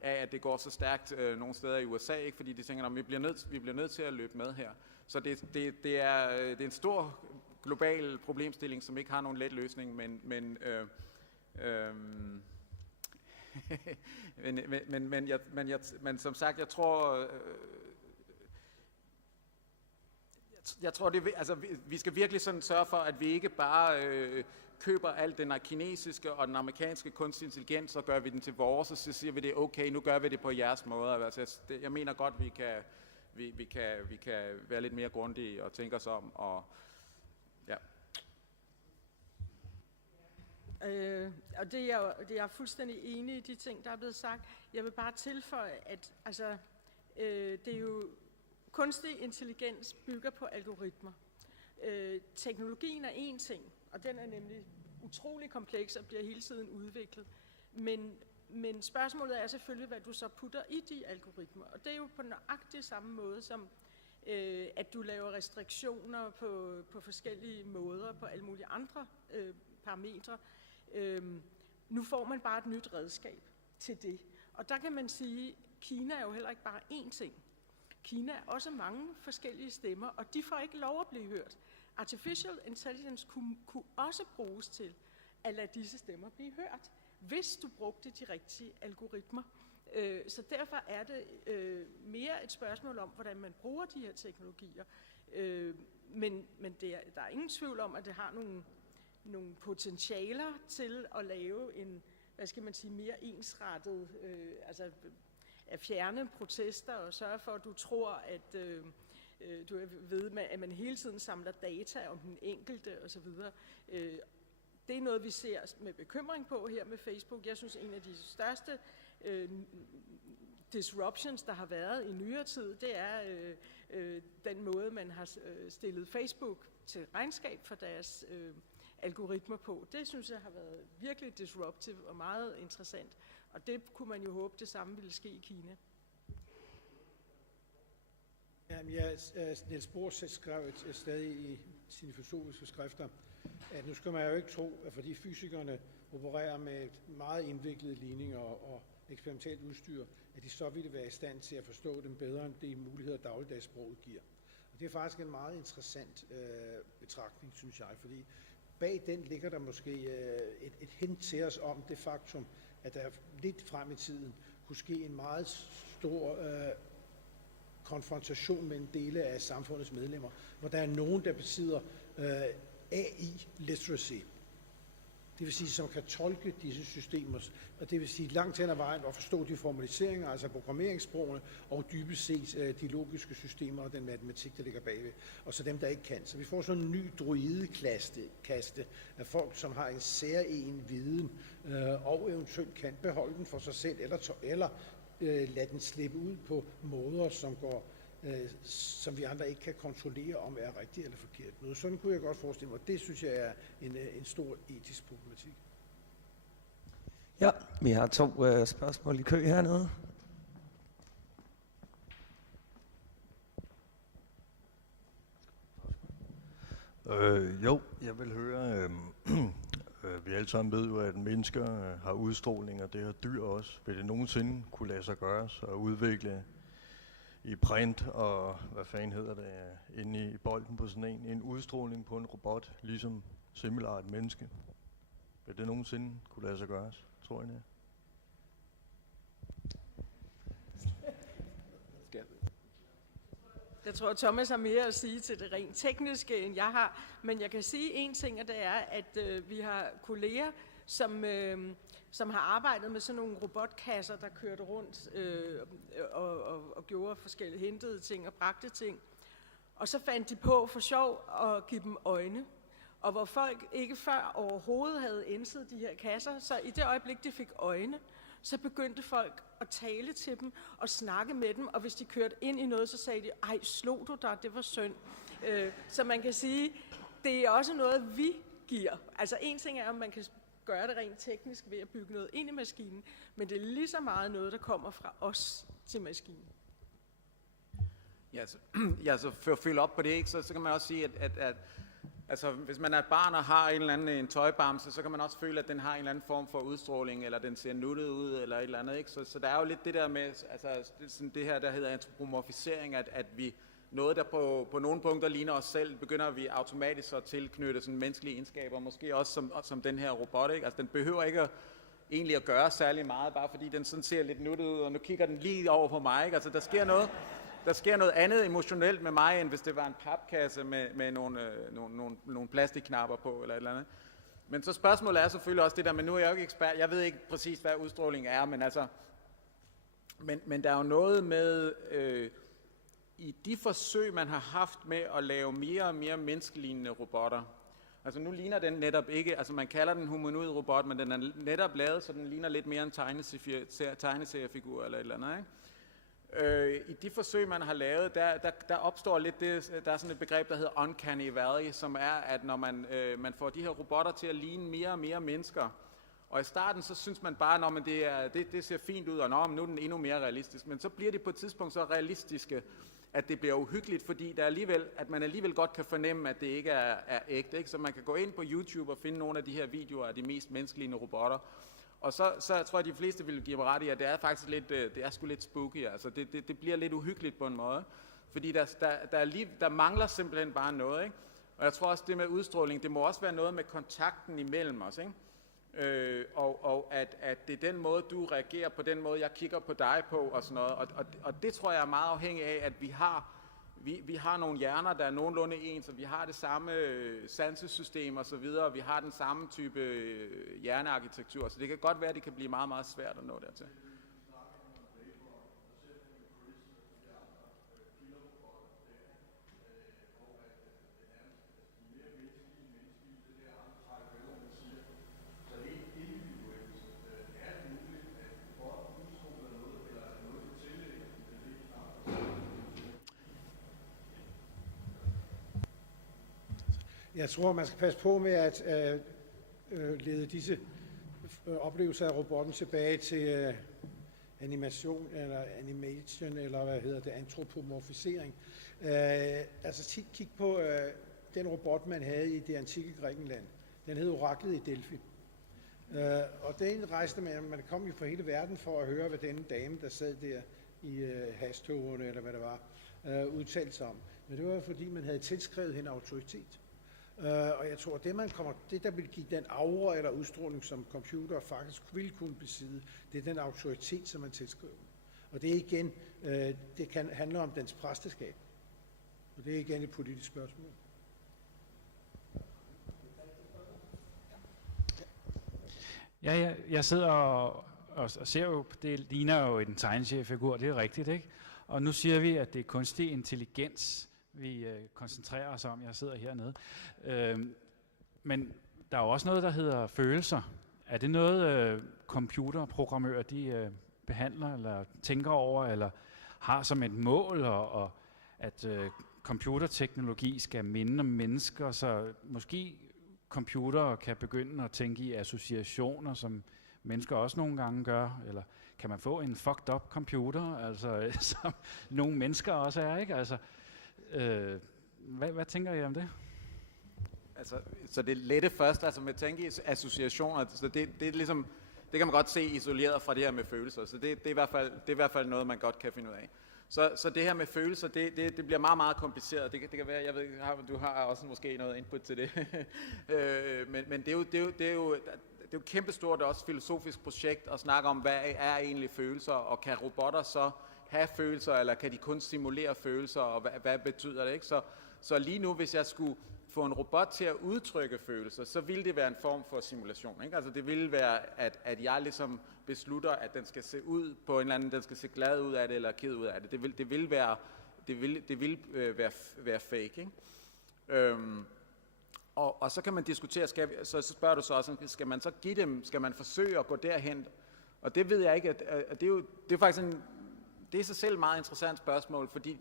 af, at det går så stærkt nogle steder i USA, ikke? Fordi de tænker, vi bliver nødt til at løbe med her. Så det er en stor global problemstilling, som ikke har nogen let løsning, men som sagt, jeg tror vi skal virkelig sådan sørge for, at vi ikke bare køber alt den kinesiske og den amerikanske kunstig intelligens, og gør vi den til vores, og så siger vi det, okay, nu gør vi det på jeres måde. Altså, jeg mener godt, vi kan være lidt mere grundige og tænke os om, og ja. Og det er jeg fuldstændig enig i de ting, der er blevet sagt. Jeg vil bare tilføje, at det er jo kunstig intelligens bygger på algoritmer. Teknologien er én ting, og den er nemlig utrolig kompleks og bliver hele tiden udviklet. Men spørgsmålet er selvfølgelig, hvad du så putter i de algoritmer. Og det er jo på nøjagtig samme måde som, at du laver restriktioner på forskellige måder, på alle mulige andre parametre. Nu får man bare et nyt redskab til det. Og der kan man sige, at Kina er jo heller ikke bare én ting. Kina er også mange forskellige stemmer, og de får ikke lov at blive hørt. Artificial intelligence kunne også bruges til at lade disse stemmer blive hørt, hvis du brugte de rigtige algoritmer. Så derfor er det mere et spørgsmål om, hvordan man bruger de her teknologier. Men der er ingen tvivl om, at det har nogle potentialer til at lave en, mere ensrettet, at fjerne protester og sørge for, at du tror, at du er ved med, at man hele tiden samler data om den enkelte osv. Det er noget, vi ser med bekymring på her med Facebook. Jeg synes, en af de største disruptions, der har været i nyere tid, det er den måde, man har stillet Facebook til regnskab for deres algoritmer på. Det synes jeg har været virkelig disruptive og meget interessant. Og det kunne man jo håbe, det samme ville ske i Kina. Jamen, Niels Bohr skrev stadig i sine filosofiske skrifter, at nu skal man jo ikke tro, at fordi fysikerne opererer med meget indviklede ligninger og eksperimentalt udstyr, at de så ville være i stand til at forstå dem bedre end de muligheder, dagligdagssproget giver. Og det er faktisk en meget interessant betragtning, synes jeg, fordi bag den ligger der måske et hint til os om det faktum, at der lidt frem i tiden kunne ske en meget stor konfrontation mellem dele af samfundets medlemmer, hvor der er nogen, der besidder AI-literacy. Det vil sige, som kan tolke disse systemer, og det vil sige langt hen ad vejen at forstå de formaliseringer, altså programmeringssprogene, og dybest set de logiske systemer og den matematik, der ligger bagved, og så dem, der ikke kan. Så vi får sådan en ny druidekaste af folk, som har en særegen viden, og eventuelt kan beholde den for sig selv, eller lade den slippe ud på måder, som vi andre ikke kan kontrollere, om er rigtigt eller forkert. Noget sådan kunne jeg godt forestille mig. Det synes jeg er en stor etisk problematik. Ja, vi har 2 spørgsmål i kø hernede. Jo, jeg vil høre, Vi alle sammen ved jo, at mennesker har udstråling, og det har dyr også. Vil det nogensinde kunne lade sig gøre at udvikle i print og hvad fanden hedder det, inde i bolden på sådan en udstråling på en robot, ligesom similar et menneske? Vil det nogensinde kunne lade sig gøre, tror jeg det? Jeg tror, Thomas har mere at sige til det rent tekniske, end jeg har. Men jeg kan sige en ting, og det er, at vi har kolleger, som har arbejdet med sådan nogle robotkasser, der kørte rundt og gjorde forskellige hentede ting og bragte ting. Og så fandt de på for sjov at give dem øjne. Og hvor folk ikke før overhovedet havde indset de her kasser, så i det øjeblik, de fik øjne, så begyndte folk at tale til dem og snakke med dem, og hvis de kørte ind i noget, så sagde de, ej, slog du dig, det var synd. Så man kan sige, det er også noget, vi giver. Altså en ting er, om man kan gøre det rent teknisk ved at bygge noget ind i maskinen, men det er lige så meget noget, der kommer fra os til maskinen. Ja, så for at følge op på det, ikke, så kan man også sige, at altså, hvis man er et barn og har en eller anden en tøjbamse, så kan man også føle, at den har en eller anden form for udstråling, eller den ser nuttet ud, eller et eller andet, ikke? Så der er jo lidt det der med, altså det her, der hedder antropomorfisering, at vi, noget der på nogle punkter ligner os selv, begynder vi automatisk at tilknytte sådan menneskelige egenskaber, måske også som den her robot, ikke? Altså den behøver ikke egentlig at gøre særlig meget, bare fordi den sådan ser lidt nuttet ud, og nu kigger den lige over på mig, ikke? Altså der sker noget andet emotionelt med mig, end hvis det var en papkasse med nogle plastikknapper på, eller et eller andet. Men så spørgsmålet er selvfølgelig også det der, men nu er jeg jo ikke ekspert, jeg ved ikke præcis, hvad udstråling er, men altså, men der er jo noget med, i de forsøg, man har haft med at lave mere og mere menneskelignende robotter, altså nu ligner den netop ikke, altså man kalder den humanoid robot, men den er netop lavet, så den ligner lidt mere en tegneseriefigur eller et eller andet, ikke? I de forsøg, man har lavet, der opstår lidt det, der er sådan et begreb, der hedder uncanny valley, som er, at når man får de her robotter til at ligne mere og mere mennesker, og i starten så synes man bare, at det ser fint ud, og nu er den endnu mere realistisk, men så bliver de på et tidspunkt så realistiske, at det bliver uhyggeligt, fordi man alligevel godt kan fornemme, at det ikke er ægte, ikke? Så man kan gå ind på YouTube og finde nogle af de her videoer af de mest menneskelige robotter. Og så tror jeg, de fleste vil give mig ret i, at det er faktisk sgu lidt spooky. Altså det bliver lidt uhyggeligt på en måde. Fordi der mangler simpelthen bare noget, ikke? Og jeg tror også, det med udstråling, det må også være noget med kontakten imellem os, ikke? Og at det er den måde, du reagerer på, den måde, jeg kigger på dig på og sådan noget. Og det tror jeg er meget afhængig af, at vi har nogle hjerner, der er nogenlunde ens, og vi har det samme sansesystem og så videre, og vi har den samme type hjernearkitektur, så det kan godt være, at det kan blive meget, meget svært at nå dertil. Jeg tror, man skal passe på med at lede disse oplevelser af robotten tilbage til animation, eller hvad hedder det, antropomorfisering. Altså kig på den robot, man havde i det antikke Grækenland. Den hed Oraklet i Delphi. Og den rejste man kom jo fra hele verden for at høre, hvad denne dame, der sad der i hastogene, eller hvad det var, udtalte sig om. Men det var fordi, man havde tilskrevet hende autoritet. Og jeg tror, det der vil give den aura eller udstråling, som computer faktisk vil kunne besidde, det er den autoritet, som man tilskriver. Og det er igen, det kan handle om dens præsteskab. Og det er igen et politisk spørgsmål. Ja, jeg sidder og ser jo, det ligner jo en tegneseriefigur, det er rigtigt, ikke? Og nu siger vi, at det er kunstig intelligens, vi koncentrerer os om. Jeg sidder hernede. Men der er jo også noget, der hedder følelser. Er det noget, computerprogrammører de behandler, eller tænker over, eller har som et mål, og at computerteknologi skal minde om mennesker, så måske computere kan begynde at tænke i associationer, som mennesker også nogle gange gør, eller kan man få en fucked up computer, altså som nogle mennesker også er, ikke? Altså, hvad tænker I om det? så det lette først, altså med tænkeassociationer, så det er ligesom, det kan man godt se isoleret fra det her med følelser, så det er i hvert fald noget, man godt kan finde ud af. Så det her med følelser, det bliver meget, meget kompliceret. Det kan være, jeg ved, du har også måske noget input til det. Men det er jo et kæmpestort og også filosofisk projekt at snakke om, hvad er egentlig følelser, og kan robotter så have følelser, eller kan de kun simulere følelser, og hvad betyder det, ikke? Så lige nu, hvis jeg skulle få en robot til at udtrykke følelser, så ville det være en form for simulation, ikke? Altså det ville være, at jeg ligesom beslutter, at den skal se ud på en eller anden, den skal se glad ud af det, eller ked ud af det. Det vil være fake, ikke? Og så kan man diskutere, så spørger du så også, skal man så give dem, skal man forsøge at gå derhen? Og det ved jeg ikke, at det er faktisk det er i sig selv et meget interessant spørgsmål, fordi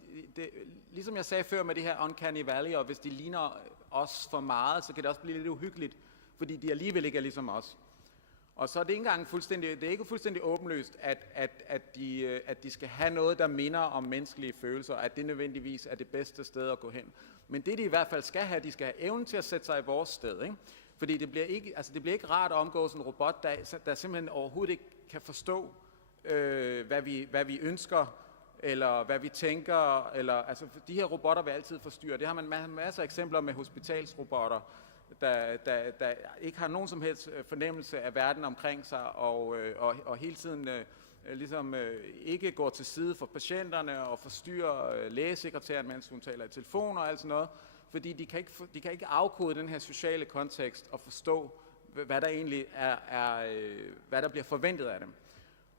ligesom jeg sagde før med det her uncanny valley, og hvis de ligner os for meget, så kan det også blive lidt uhyggeligt, fordi de alligevel ikke er ligesom os. Og så er det ikke fuldstændig åbenlyst, at de skal have noget, der minder om menneskelige følelser, at det nødvendigvis er det bedste sted at gå hen. Men det de i hvert fald skal have, de skal have evnen til at sætte sig i vores sted, ikke? Fordi det bliver ikke rart at omgås en robot, der simpelthen overhovedet ikke kan forstå, hvad vi ønsker, eller hvad vi tænker, eller altså de her robotter vil altid forstyrre. Det har man masser af eksempler med hospitalsrobotter, der ikke har nogen som helst fornemmelse af verden omkring sig, og hele tiden ikke går til side for patienterne og forstyrrer lægesekretæren, mens hun taler i telefon og alt sådan noget, fordi de kan ikke afkode den her sociale kontekst og forstå, hvad der egentlig hvad der bliver forventet af dem.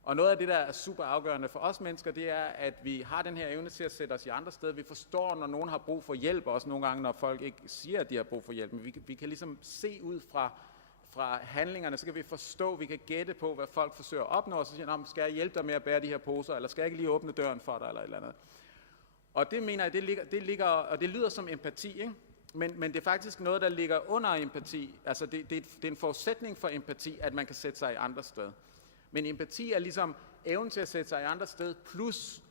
Og noget af det, der er super afgørende for os mennesker, det er, at vi har den her evne til at sætte os i andre steder. Vi forstår, når nogen har brug for hjælp, også nogle gange, når folk ikke siger, at de har brug for hjælp. Men vi kan ligesom se ud fra handlingerne, så kan vi forstå, vi kan gætte på, hvad folk forsøger at opnå, og så siger, skal jeg hjælpe dig med at bære de her poser, eller skal jeg ikke lige åbne døren for dig, eller et eller andet. Og det mener jeg, det ligger, og det lyder som empati, ikke? Men det er faktisk noget, der ligger under empati. Altså det er en forudsætning for empati, at man kan sætte sig i andre steder. Men empati er ligesom evnen til at sætte sig i andre sted, plus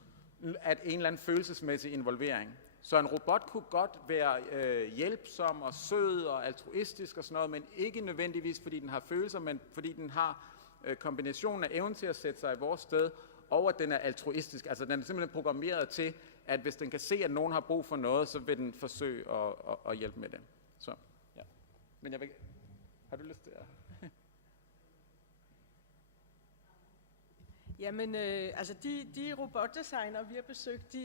at en eller anden følelsesmæssig involvering. Så en robot kunne godt være hjælpsom og sød og altruistisk og sådan noget, men ikke nødvendigvis fordi den har følelser, men fordi den har kombinationen af evnen til at sætte sig i vores sted, og at den er altruistisk. Altså den er simpelthen programmeret til, at hvis den kan se, at nogen har brug for noget, så vil den forsøge at hjælpe med det. Så, ja. Men har du lyst til at... Jamen, altså de robotdesigner, vi har besøgt,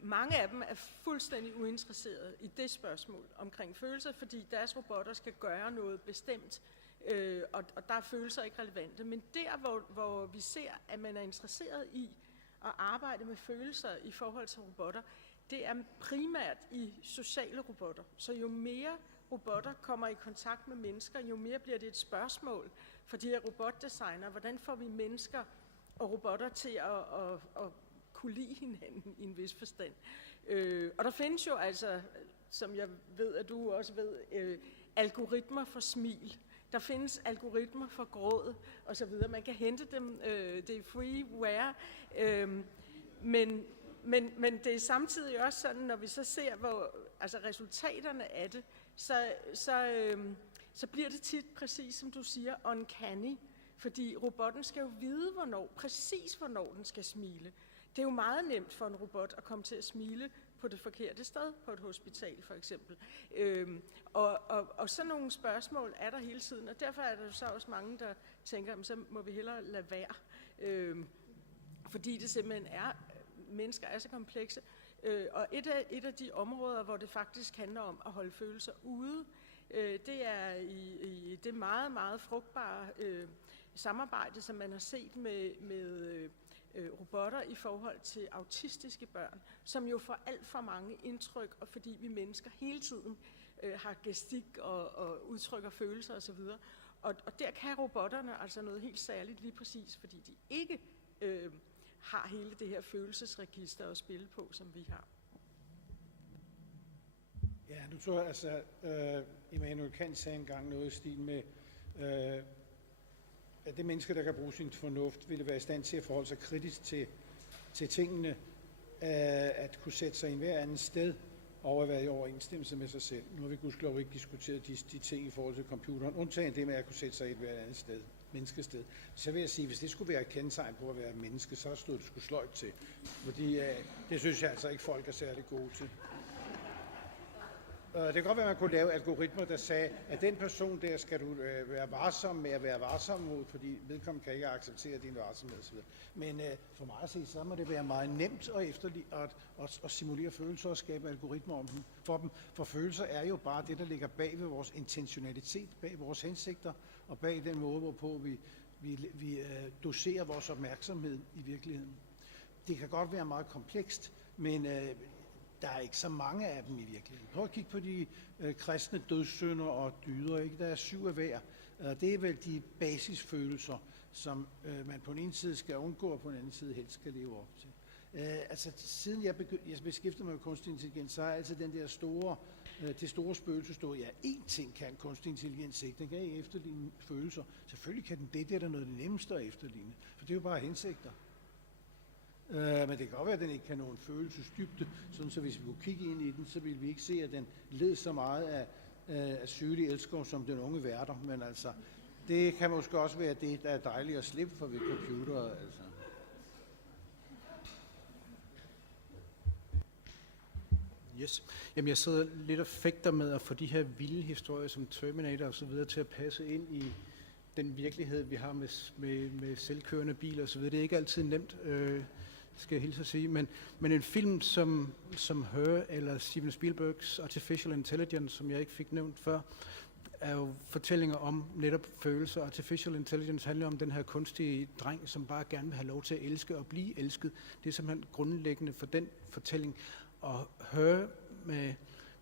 mange af dem er fuldstændig uinteresserede i det spørgsmål omkring følelser, fordi deres robotter skal gøre noget bestemt, og der er følelser ikke relevante. Men der, hvor vi ser, at man er interesseret i at arbejde med følelser i forhold til robotter, det er primært i sociale robotter. Så jo mere robotter kommer i kontakt med mennesker, jo mere bliver det et spørgsmål for de her robotdesigner. Hvordan får vi mennesker og robotter til at kunne lide hinanden i en vis forstand? Og der findes jo altså, som jeg ved, at du også ved, algoritmer for smil. Der findes algoritmer for gråd og så videre. Man kan hente dem, det er freeware, men det er samtidig også sådan, når vi så ser, resultaterne af det, så bliver det tit præcis, som du siger, uncanny, fordi robotten skal jo vide, præcis hvornår den skal smile. Det er jo meget nemt for en robot at komme til at smile på det forkerte sted, på et hospital for eksempel. Og sådan nogle spørgsmål er der hele tiden, og derfor er der jo så også mange, der tænker, så må vi hellere lade være, fordi det simpelthen mennesker er så komplekse. Og et af de områder, hvor det faktisk handler om at holde følelser ude, det er i det meget, meget frugtbare samarbejde, som man har set med robotter i forhold til autistiske børn, som jo får alt for mange indtryk, og fordi vi mennesker hele tiden har gestik og udtrykker følelser osv. Og der kan robotterne altså noget helt særligt lige præcis, fordi de ikke har hele det her følelsesregister at spille på, som vi har. Ja, nu tror jeg, Immanuel Kant sagde engang noget i stil med, at det menneske, der kan bruge sin fornuft, ville være i stand til at forholde sig kritisk til tingene, at kunne sætte sig i en hver anden sted, og at være i overensstemmelse med sig selv. Nu har vi gudskelov ikke diskuteret de ting i forhold til computeren, undtagen det med at kunne sætte sig et hvert andet sted, menneskested. Så vil jeg sige, hvis det skulle være et kendetegn på at være menneske, så stod det sgu sløjt til. Fordi det synes jeg altså ikke, folk er særlig gode til. Det kan godt være, at man kunne lave algoritmer, der sagde, at den person der skal du være varsom med at være varsom mod, fordi vedkommende kan ikke acceptere din varsomhed osv. Men for mig at se, så må det være meget nemt at simulere følelser og skabe algoritmer om dem, for dem. For følelser er jo bare det, der ligger bag ved vores intentionalitet, bag vores hensigter og bag den måde, hvorpå vi doserer vores opmærksomhed i virkeligheden. Det kan godt være meget komplekst, men der er ikke så mange af dem i virkeligheden. Prøv at kigge på de kristne dødssynder og dyder. Ikke? Der er 7 af hver. Det er vel de basisfølelser, som man på den ene side skal undgå, og på den anden side helst skal leve op til. Siden jeg beskæftigede mig med kunstig intelligens, så er altså den der det store spøgelse stået. Ja, én ting kan kunstig intelligens ikke. Den kan ikke efterligne følelser. Selvfølgelig kan den det. Det er da noget af det nemmeste at efterligne. For det er jo bare hensigter. Men det kan godt være, at den ikke kan nå en følelsesdybde, sådan så hvis vi kunne kigge ind i den, så ville vi ikke se, at den led så meget af sygelig elskov som den unge værter. Men altså, det kan måske også være det, der er dejligt at slippe for ved computeret. Altså. Yes. Jamen, jeg sidder lidt og fægter med at få de her vilde historier som Terminator og så videre til at passe ind i den virkelighed, vi har med selvkørende biler og så videre. Det er ikke altid nemt, skal jeg hilse at sige. Men en film som Her eller Steven Spielbergs Artificial Intelligence, som jeg ikke fik nævnt før, er jo fortællinger om netop følelser. Artificial Intelligence handler om den her kunstige dreng, som bare gerne vil have lov til at elske og blive elsket. Det er simpelthen grundlæggende for den fortælling. Og Her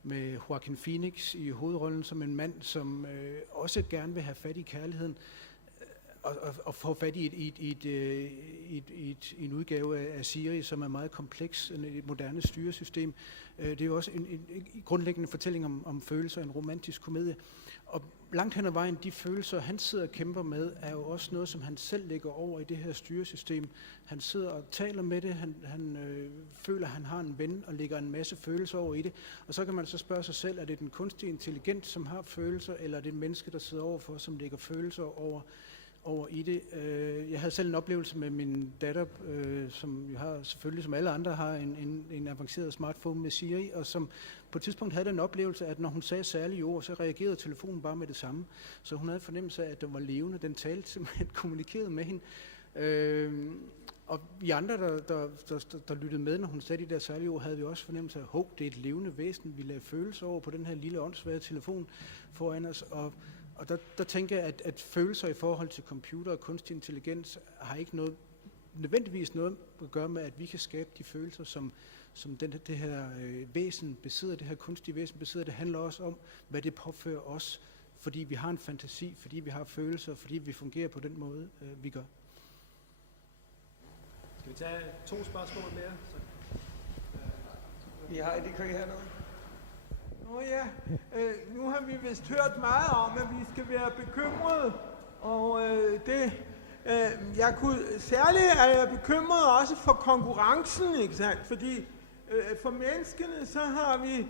med Joaquin Phoenix i hovedrollen som en mand, som også gerne vil have fat i kærligheden, og få fat i en udgave af Siri, som er meget kompleks, et moderne styresystem. Det er jo også en grundlæggende fortælling om følelser, en romantisk komedie. Og langt hen ad vejen, de følelser, han sidder og kæmper med, er jo også noget, som han selv lægger over i det her styresystem. Han sidder og taler med det, han føler, at han har en ven og lægger en masse følelser over i det. Og så kan man så spørge sig selv, er det den kunstige intelligens, som har følelser, eller er det en menneske, der sidder overfor, som lægger følelser over i det. Jeg havde selv en oplevelse med min datter, som jo har selvfølgelig, som alle andre, har en avanceret smartphone med Siri, og som på et tidspunkt havde den oplevelse, at når hun sagde særlige ord, så reagerede telefonen bare med det samme. Så hun havde fornemmelse af, at den var levende. Den talte simpelthen, kommunikerede med hende. Og vi andre, der lyttede med, når hun sagde de der særlige ord, havde vi også fornemmelse af, at det er et levende væsen. Vi lagde følelser over på den her lille åndssvage telefon foran os, og der tænker jeg, at følelser i forhold til computer og kunstig intelligens har ikke nødvendigvis noget at gøre med, at vi kan skabe de følelser, som det her væsen besidder, det her kunstige væsen besidder. Det handler også om, hvad det påfører os, fordi vi har en fantasi, fordi vi har følelser, fordi vi fungerer på den måde, vi gør. Skal vi tage 2 spørgsmål mere? Vi har et i kø hernede. Nå ja, nu har vi vist hørt meget om, at vi skal være bekymrede, og særligt er jeg bekymret også for konkurrencen, ikke sandt? Fordi for menneskene, så har vi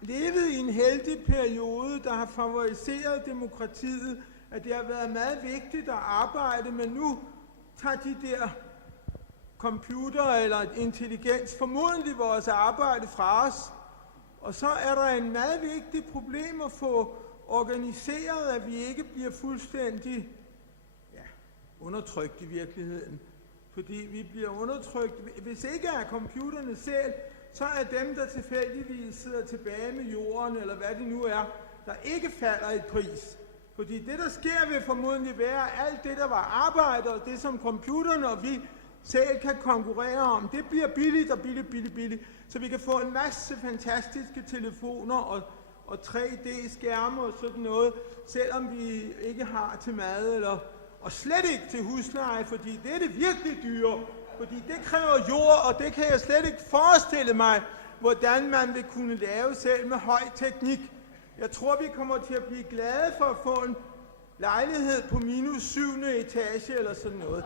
levet i en heldig periode, der har favoriseret demokratiet, at det har været meget vigtigt at arbejde, men nu tager de der computer eller intelligens formodentlig vores arbejde fra os. Og så er der en meget vigtig problem at få organiseret, at vi ikke bliver fuldstændig undertrykt i virkeligheden. Fordi vi bliver undertrykt. Hvis ikke er computerne selv, så er dem, der tilfældigvis sidder tilbage med jorden, eller hvad det nu er, der ikke falder i pris. Fordi det, der sker, vil formodentlig være, at alt det, der var arbejde, og det, som computerne og vi selv kan konkurrere om, det bliver billigt og billigt. Så vi kan få en masse fantastiske telefoner og 3D-skærme og sådan noget, selvom vi ikke har til mad, og slet ikke til husleje, fordi det er det virkelig dyre. Fordi det kræver jord, og det kan jeg slet ikke forestille mig, hvordan man vil kunne lave selv med høj teknik. Jeg tror, vi kommer til at blive glade for at få en lejlighed på -7. etage eller sådan noget.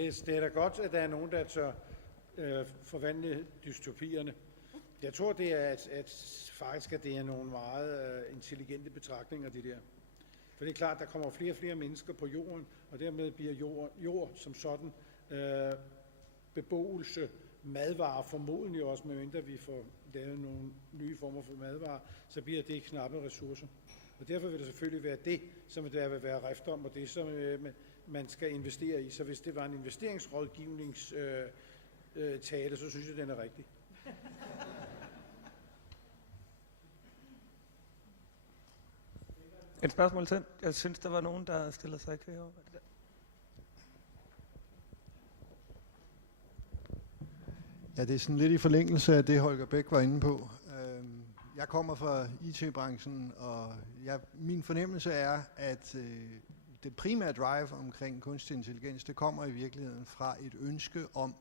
det er da godt, at der er nogen, der tør forvandle dystopierne. Jeg tror, det er, faktisk, at det er nogle meget intelligente betragtninger, det der. For det er klart, at der kommer flere og flere mennesker på jorden, og dermed bliver jord som sådan beboelse, madvarer formodentlig også, medmindre vi får lavet nogle nye former for madvarer, så bliver det knappe ressourcer. Og derfor vil det selvfølgelig være det, som der vil være rift om, og det, som man skal investere i. Så hvis det var en investeringsrådgivningstale, så synes jeg, den er rigtig. Et spørgsmål til? Jeg synes, der var nogen, der stillede sig i kø over. Ja, det er sådan lidt i forlængelse af det, Holger Bæk var inde på. Jeg kommer fra IT-branchen, og min fornemmelse er, at det primære drive omkring kunstig intelligens, det kommer i virkeligheden fra et ønske om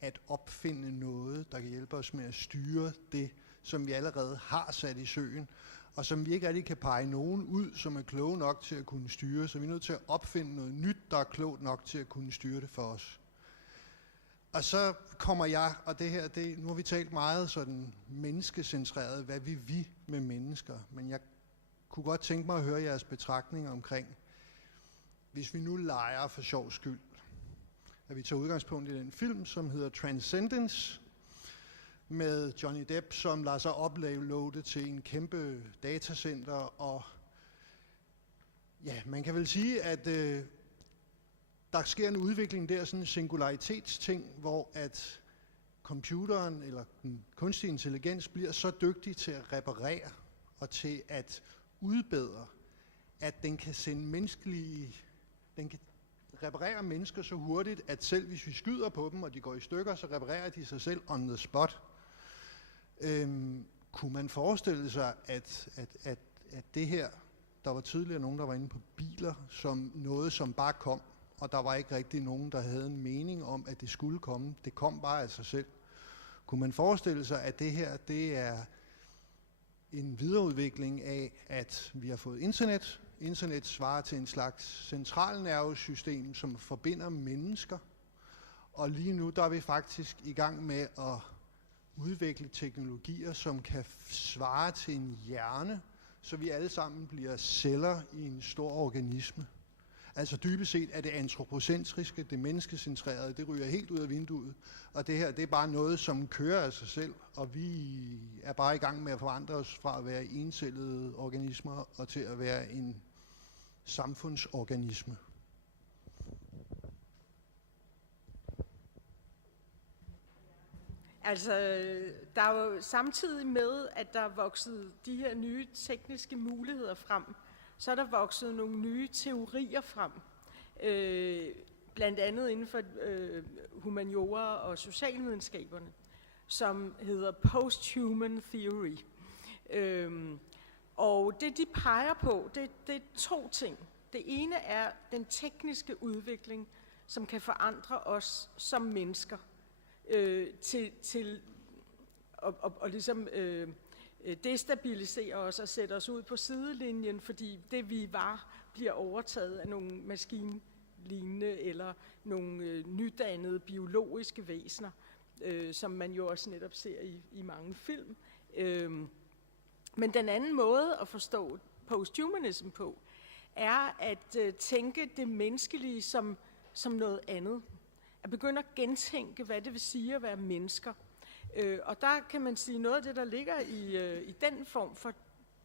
at opfinde noget, der kan hjælpe os med at styre det, som vi allerede har sat i søen, og som vi ikke rigtig kan pege nogen ud, som er kloge nok til at kunne styre. Så vi er nødt til at opfinde noget nyt, der er klogt nok til at kunne styre det for os. Og så kommer jeg, og det her, nu har vi talt meget sådan menneskecentreret, hvad vi med mennesker, men jeg kunne godt tænke mig at høre jeres betragtninger omkring, hvis vi nu leger for sjov skyld, at vi tager udgangspunkt i den film, som hedder Transcendence, med Johnny Depp, som lader sig uploade til en kæmpe datacenter, og ja, man kan vel sige, at der sker en udvikling der, sådan en singularitetsting, hvor at computeren eller den kunstige intelligens bliver så dygtig til at reparere og til at udbedre, at den kan reparere mennesker så hurtigt, at selv hvis vi skyder på dem, og de går i stykker, så reparerer de sig selv on the spot. Kunne man forestille sig, at det her, der var tidligere nogen, der var inde på biler, som noget, som bare kom, og der var ikke rigtig nogen, der havde en mening om, at det skulle komme. Det kom bare af sig selv. Kunne man forestille sig, at det her, det er en videreudvikling af, at vi har fået internet. Internet svarer til en slags centralnervesystem, som forbinder mennesker. Og lige nu, der er vi faktisk i gang med at udvikle teknologier, som kan svare til en hjerne, så vi alle sammen bliver celler i en stor organisme. Altså dybest set er det antropocentriske, det menneskecentrerede, det ryger helt ud af vinduet. Og det her, det er bare noget, som kører af sig selv, og vi er bare i gang med at forandre os fra at være encellede organismer og til at være en samfundsorganisme. Altså, der er jo samtidig med, at der er vokset de her nye tekniske muligheder frem, så er der vokset nogle nye teorier frem. Blandt andet inden for humaniora og socialvidenskaberne, som hedder post-human theory. Og det, de peger på, det er to ting. Det ene er den tekniske udvikling, som kan forandre os som mennesker til at ligesom destabilisere os og sætte os ud på sidelinjen, fordi det vi var, bliver overtaget af nogle maskinlignende eller nogle nydannede biologiske væsener, som man jo også netop ser i mange film. Men den anden måde at forstå posthumanism på, er at tænke det menneskelige som noget andet. At begynde at gentænke, hvad det vil sige at være mennesker. Og der kan man sige, noget af det, der ligger i den form for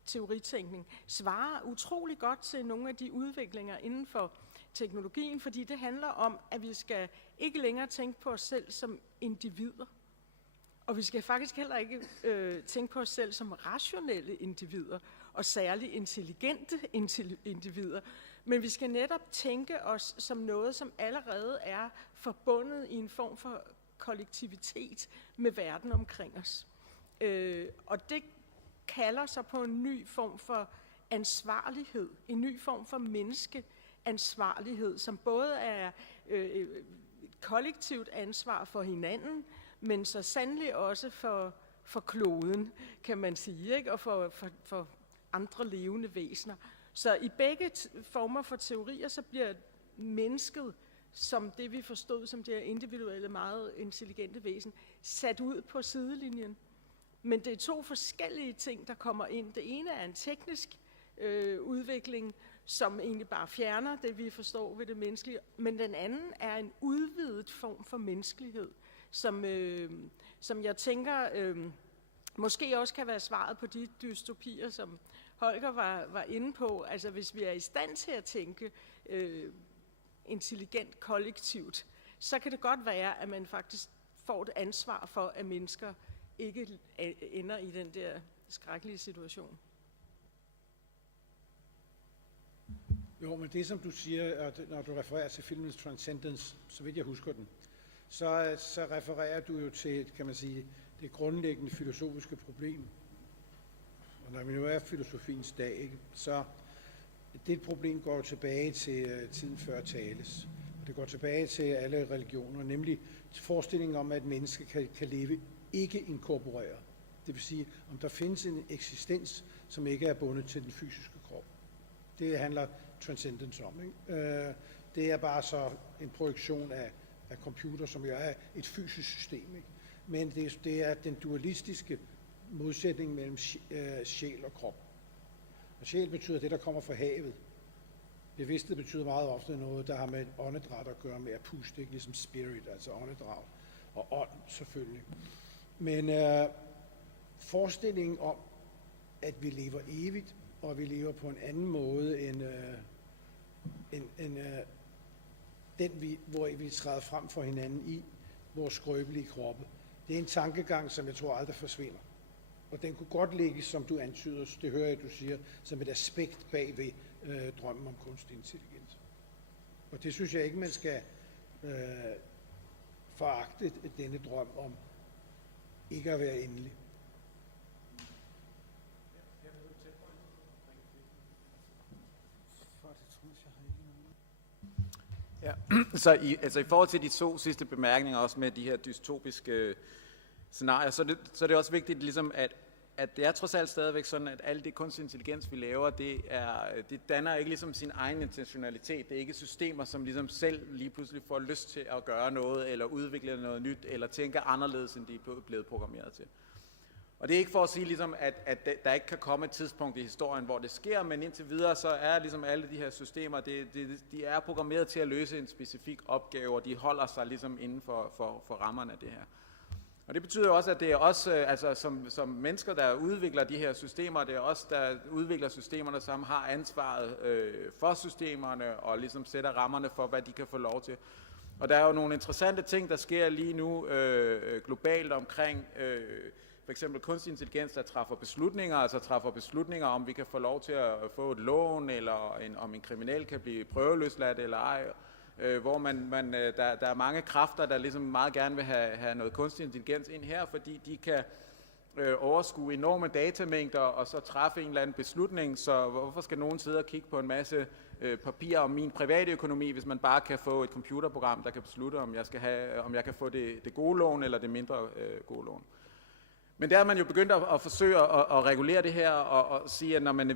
teoritænkning, svarer utrolig godt til nogle af de udviklinger inden for teknologien, fordi det handler om, at vi skal ikke længere tænke på os selv som individer. Og vi skal faktisk heller ikke tænke på os selv som rationelle individer, og særligt intelligente individer, men vi skal netop tænke os som noget, som allerede er forbundet i en form for kollektivitet med verden omkring os. Og det kalder sig på en ny form for ansvarlighed, en ny form for menneskeansvarlighed, som både er et kollektivt ansvar for hinanden, men så sandelig også for kloden, kan man sige, ikke? Og for andre levende væsener. Så i begge former for teorier, så bliver mennesket som det, vi forstod som det her individuelle, meget intelligente væsen, sat ud på sidelinjen. Men det er 2 forskellige ting, der kommer ind. Det ene er en teknisk udvikling, som egentlig bare fjerner det, vi forstår ved det menneskelige. Men den anden er en udvidet form for menneskelighed, som jeg tænker måske også kan være svaret på de dystopier, som Holger var inde på. Altså hvis vi er i stand til at tænke intelligent kollektivt, så kan det godt være, at man faktisk får et ansvar for, at mennesker ikke ender i den der skrækkelige situation. Jo, men det som du siger, at når du refererer til filmens Transcendence, så vidt jeg husker den, så refererer du jo til, kan man sige, det grundlæggende filosofiske problem. Og når vi nu er filosofiens dag, ikke, så det problem går jo tilbage til tiden før Thales. Og det går tilbage til alle religioner, nemlig forestillingen om, at et menneske kan leve ikke inkorporeret. Det vil sige, om der findes en eksistens, som ikke er bundet til den fysiske krop. Det handler Transcendence om. Ikke? Det er bare så en projektion af computer, som jo er et fysisk system. Ikke? Men det er den dualistiske modsætning mellem sjæl og krop. Og sjæl betyder det, der kommer fra havet. Bevidsthed betyder meget ofte noget, der har med åndedræt at gøre, med at puste, ikke? Ligesom spirit, altså åndedrag, og ånd selvfølgelig. Men forestillingen om, at vi lever evigt, og vi lever på en anden måde end den, hvor vi træder frem for hinanden i vores skrøbelige kroppe. Det er en tankegang, som jeg tror aldrig forsvinder. Og den kunne godt ligge, som du antyder, det hører jeg, du siger, som et aspekt bag ved drømmen om kunstig intelligens. Og det synes jeg ikke, man skal foragte denne drøm om ikke at være endelig. Ja, så i forhold til de 2 sidste bemærkninger, også med de her dystopiske scenarier, så er det også vigtigt, ligesom, at det er trods alt stadigvæk sådan, at alt det kunstig intelligens, vi laver, det danner ikke ligesom sin egen intentionalitet. Det er ikke systemer, som ligesom selv lige pludselig får lyst til at gøre noget, eller udvikle noget nyt, eller tænke anderledes, end de er blevet programmeret til. Og det er ikke for at sige, ligesom, at der ikke kan komme et tidspunkt i historien, hvor det sker, men indtil videre, så er ligesom alle de her systemer, de er programmeret til at løse en specifik opgave, og de holder sig ligesom inden for rammerne af det her. Og det betyder også, at det er os, altså som mennesker, der udvikler de her systemer, det er os, der udvikler systemerne, som har ansvaret for systemerne, og ligesom sætter rammerne for, hvad de kan få lov til. Og der er jo nogle interessante ting, der sker lige nu globalt omkring for eksempel kunstig intelligens, der træffer beslutninger, om vi kan få lov til at få et lån, eller om en kriminel kan blive prøveløsladt eller ej, hvor der er mange kræfter, der ligesom meget gerne vil have noget kunstig intelligens ind her, fordi de kan overskue enorme datamængder og så træffe en eller anden beslutning, så hvorfor skal nogen sidde og kigge på en masse papir om min private økonomi, hvis man bare kan få et computerprogram, der kan beslutte, om jeg kan få det gode lån eller det mindre gode lån. Men der er man jo begyndt at forsøge at regulere det her og sige, at når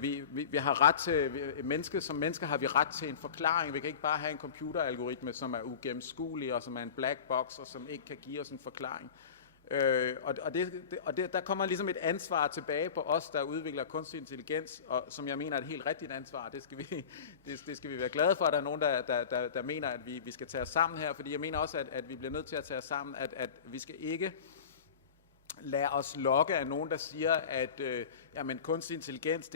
vi har ret til, som mennesker har vi ret til en forklaring. Vi kan ikke bare have en computeralgoritme, som er ugennemskuelig og som er en black box og som ikke kan give os en forklaring. Der kommer ligesom et ansvar tilbage på os, der udvikler kunstig intelligens, og som jeg mener er et helt rigtigt ansvar. Det skal vi være glade for, at der er nogen, der mener, at vi skal tage os sammen her, fordi jeg mener også, at vi bliver nødt til at tage os sammen, at vi skal ikke lad os lokke af nogen, der siger, at jamen, kunstig intelligens,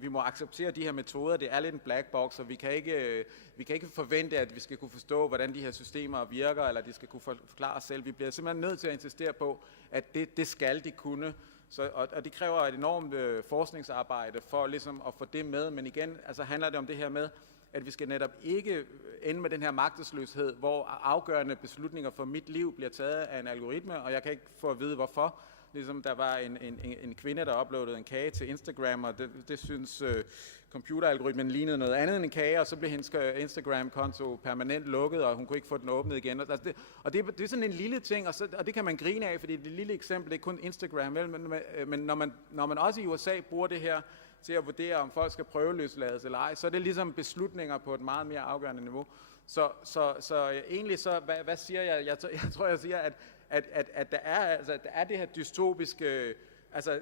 vi må acceptere de her metoder, det er lidt en black box, og vi kan ikke forvente, at vi skal kunne forstå, hvordan de her systemer virker, eller de skal kunne forklare os selv. Vi bliver simpelthen nødt til at insistere på, at det skal de kunne. Og det kræver et enormt forskningsarbejde for ligesom at få det med, men igen altså handler det om det her med, at vi skal netop ikke ende med den her magtesløshed, hvor afgørende beslutninger for mit liv bliver taget af en algoritme, og jeg kan ikke få at vide hvorfor. Ligesom der var en kvinde, der uploadede en kage til Instagram, og det synes computeralgoritmen lignede noget andet end en kage, og så blev hendes Instagram-konto permanent lukket, og hun kunne ikke få den åbnet igen. Og det er sådan en lille ting, og det kan man grine af, fordi det er et lille eksempel, det er kun Instagram, men når man også i USA bruger det her til at vurdere, om folk skal prøveløslades eller ej, så er det ligesom beslutninger på et meget mere afgørende niveau. Så egentlig så, hvad siger jeg? Jeg tror, jeg siger, at der er det her dystopiske, altså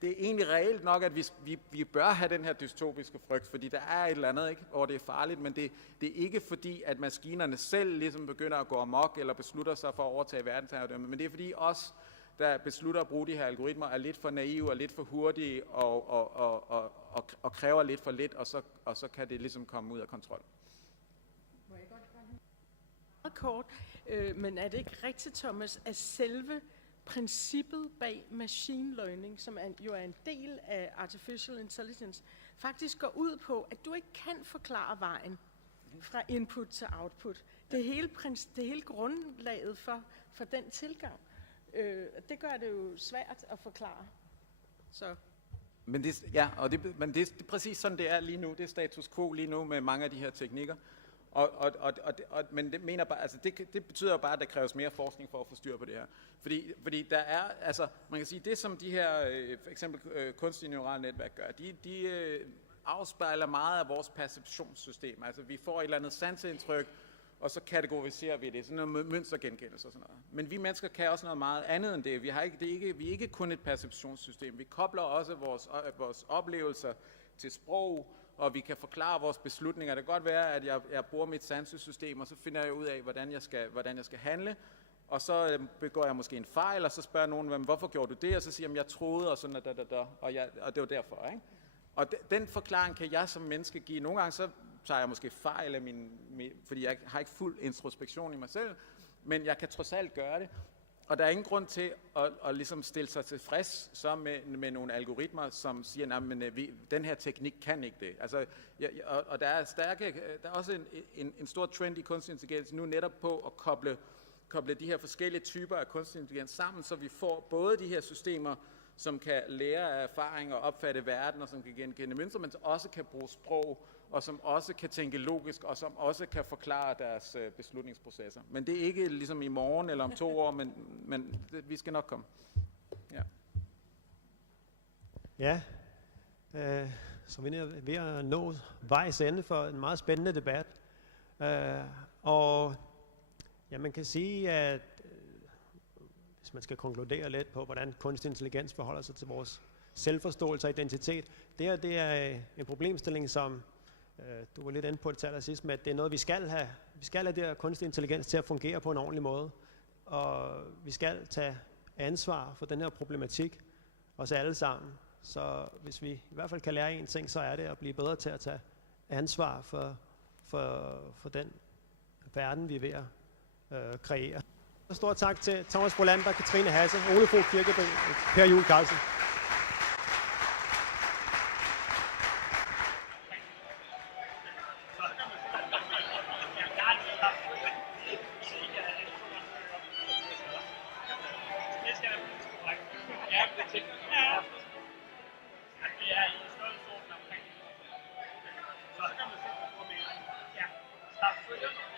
det er egentlig reelt nok, at vi bør have den her dystopiske frygt, fordi der er et eller andet, ikke, hvor det er farligt, men det er ikke fordi, at maskinerne selv ligesom begynder at gå amok, eller beslutter sig for at overtage verdensherredømmet, men det er fordi os, der beslutter at bruge de her algoritmer, er lidt for naive og lidt for hurtige og kræver lidt for lidt, og så kan det ligesom komme ud af kontrol. Meget kort, men er det ikke rigtigt, Thomas, at selve princippet bag machine learning, som jo er en del af artificial intelligence, faktisk går ud på, at du ikke kan forklare vejen fra input til output. Det er hele grundlaget for den tilgang. Det gør det jo svært at forklare. Så. Men det er præcis sådan, det er lige nu. Det er status quo lige nu med mange af de her teknikker. Men det mener bare, altså det betyder bare, at der kræves mere forskning for at få styr på det her. Fordi der er, altså man kan sige, det som de her, for eksempel kunstige neurale netværk gør, de afspejler meget af vores perceptionssystem. Altså vi får et eller andet sanseindtryk, og så kategoriserer vi det, sådan noget mønstergenkendelse og sådan noget. Men vi mennesker kan også noget meget andet end det. Vi er ikke kun et perceptionssystem. Vi kobler også vores oplevelser til sprog, og vi kan forklare vores beslutninger. Det kan godt være, at jeg bruger mit sansesystem, og så finder jeg ud af, hvordan jeg skal handle, og så begår jeg måske en fejl, og så spørger nogen, hvorfor gjorde du det? Og så siger jeg troede, og sådan, og det var derfor, ikke? Og den forklaring kan jeg som menneske give. Nogle gange så tager jeg måske fejl af fordi jeg har ikke fuld introspektion i mig selv, men jeg kan trods alt gøre det. Og der er ingen grund til at ligesom stille sig tilfreds så med nogle algoritmer, som siger, at den her teknik kan ikke det. Altså, og der er også en stor trend i kunstig intelligens nu netop på at koble de her forskellige typer af kunstig intelligens sammen, så vi får både de her systemer, som kan lære af erfaring og opfatte verden, og som kan genkende mønstre, men som også kan bruge sprog, og som også kan tænke logisk, og som også kan forklare deres beslutningsprocesser. Men det er ikke ligesom i morgen eller om 2 år, men vi skal nok komme. Ja, så vi er ved at nå vejs ende for en meget spændende debat. Og ja, man kan sige, at hvis man skal konkludere lidt på, hvordan kunstig intelligens forholder sig til vores selvforståelse og identitet, det er en problemstilling, som du var lidt inde på det til allersidst, med at det er noget, vi skal have. Vi skal have det her kunstig intelligens til at fungere på en ordentlig måde, og vi skal tage ansvar for den her problematik, os alle sammen. Så hvis vi i hvert fald kan lære en ting, så er det at blive bedre til at tage ansvar for den verden, vi er ved at kreere. Stort tak til Thomas Brolander, Katrine Hasse, Ole Fogh Kirkeby, Per Juul Carlsen. Så kan man se, hvor mere. Ja, tak for det.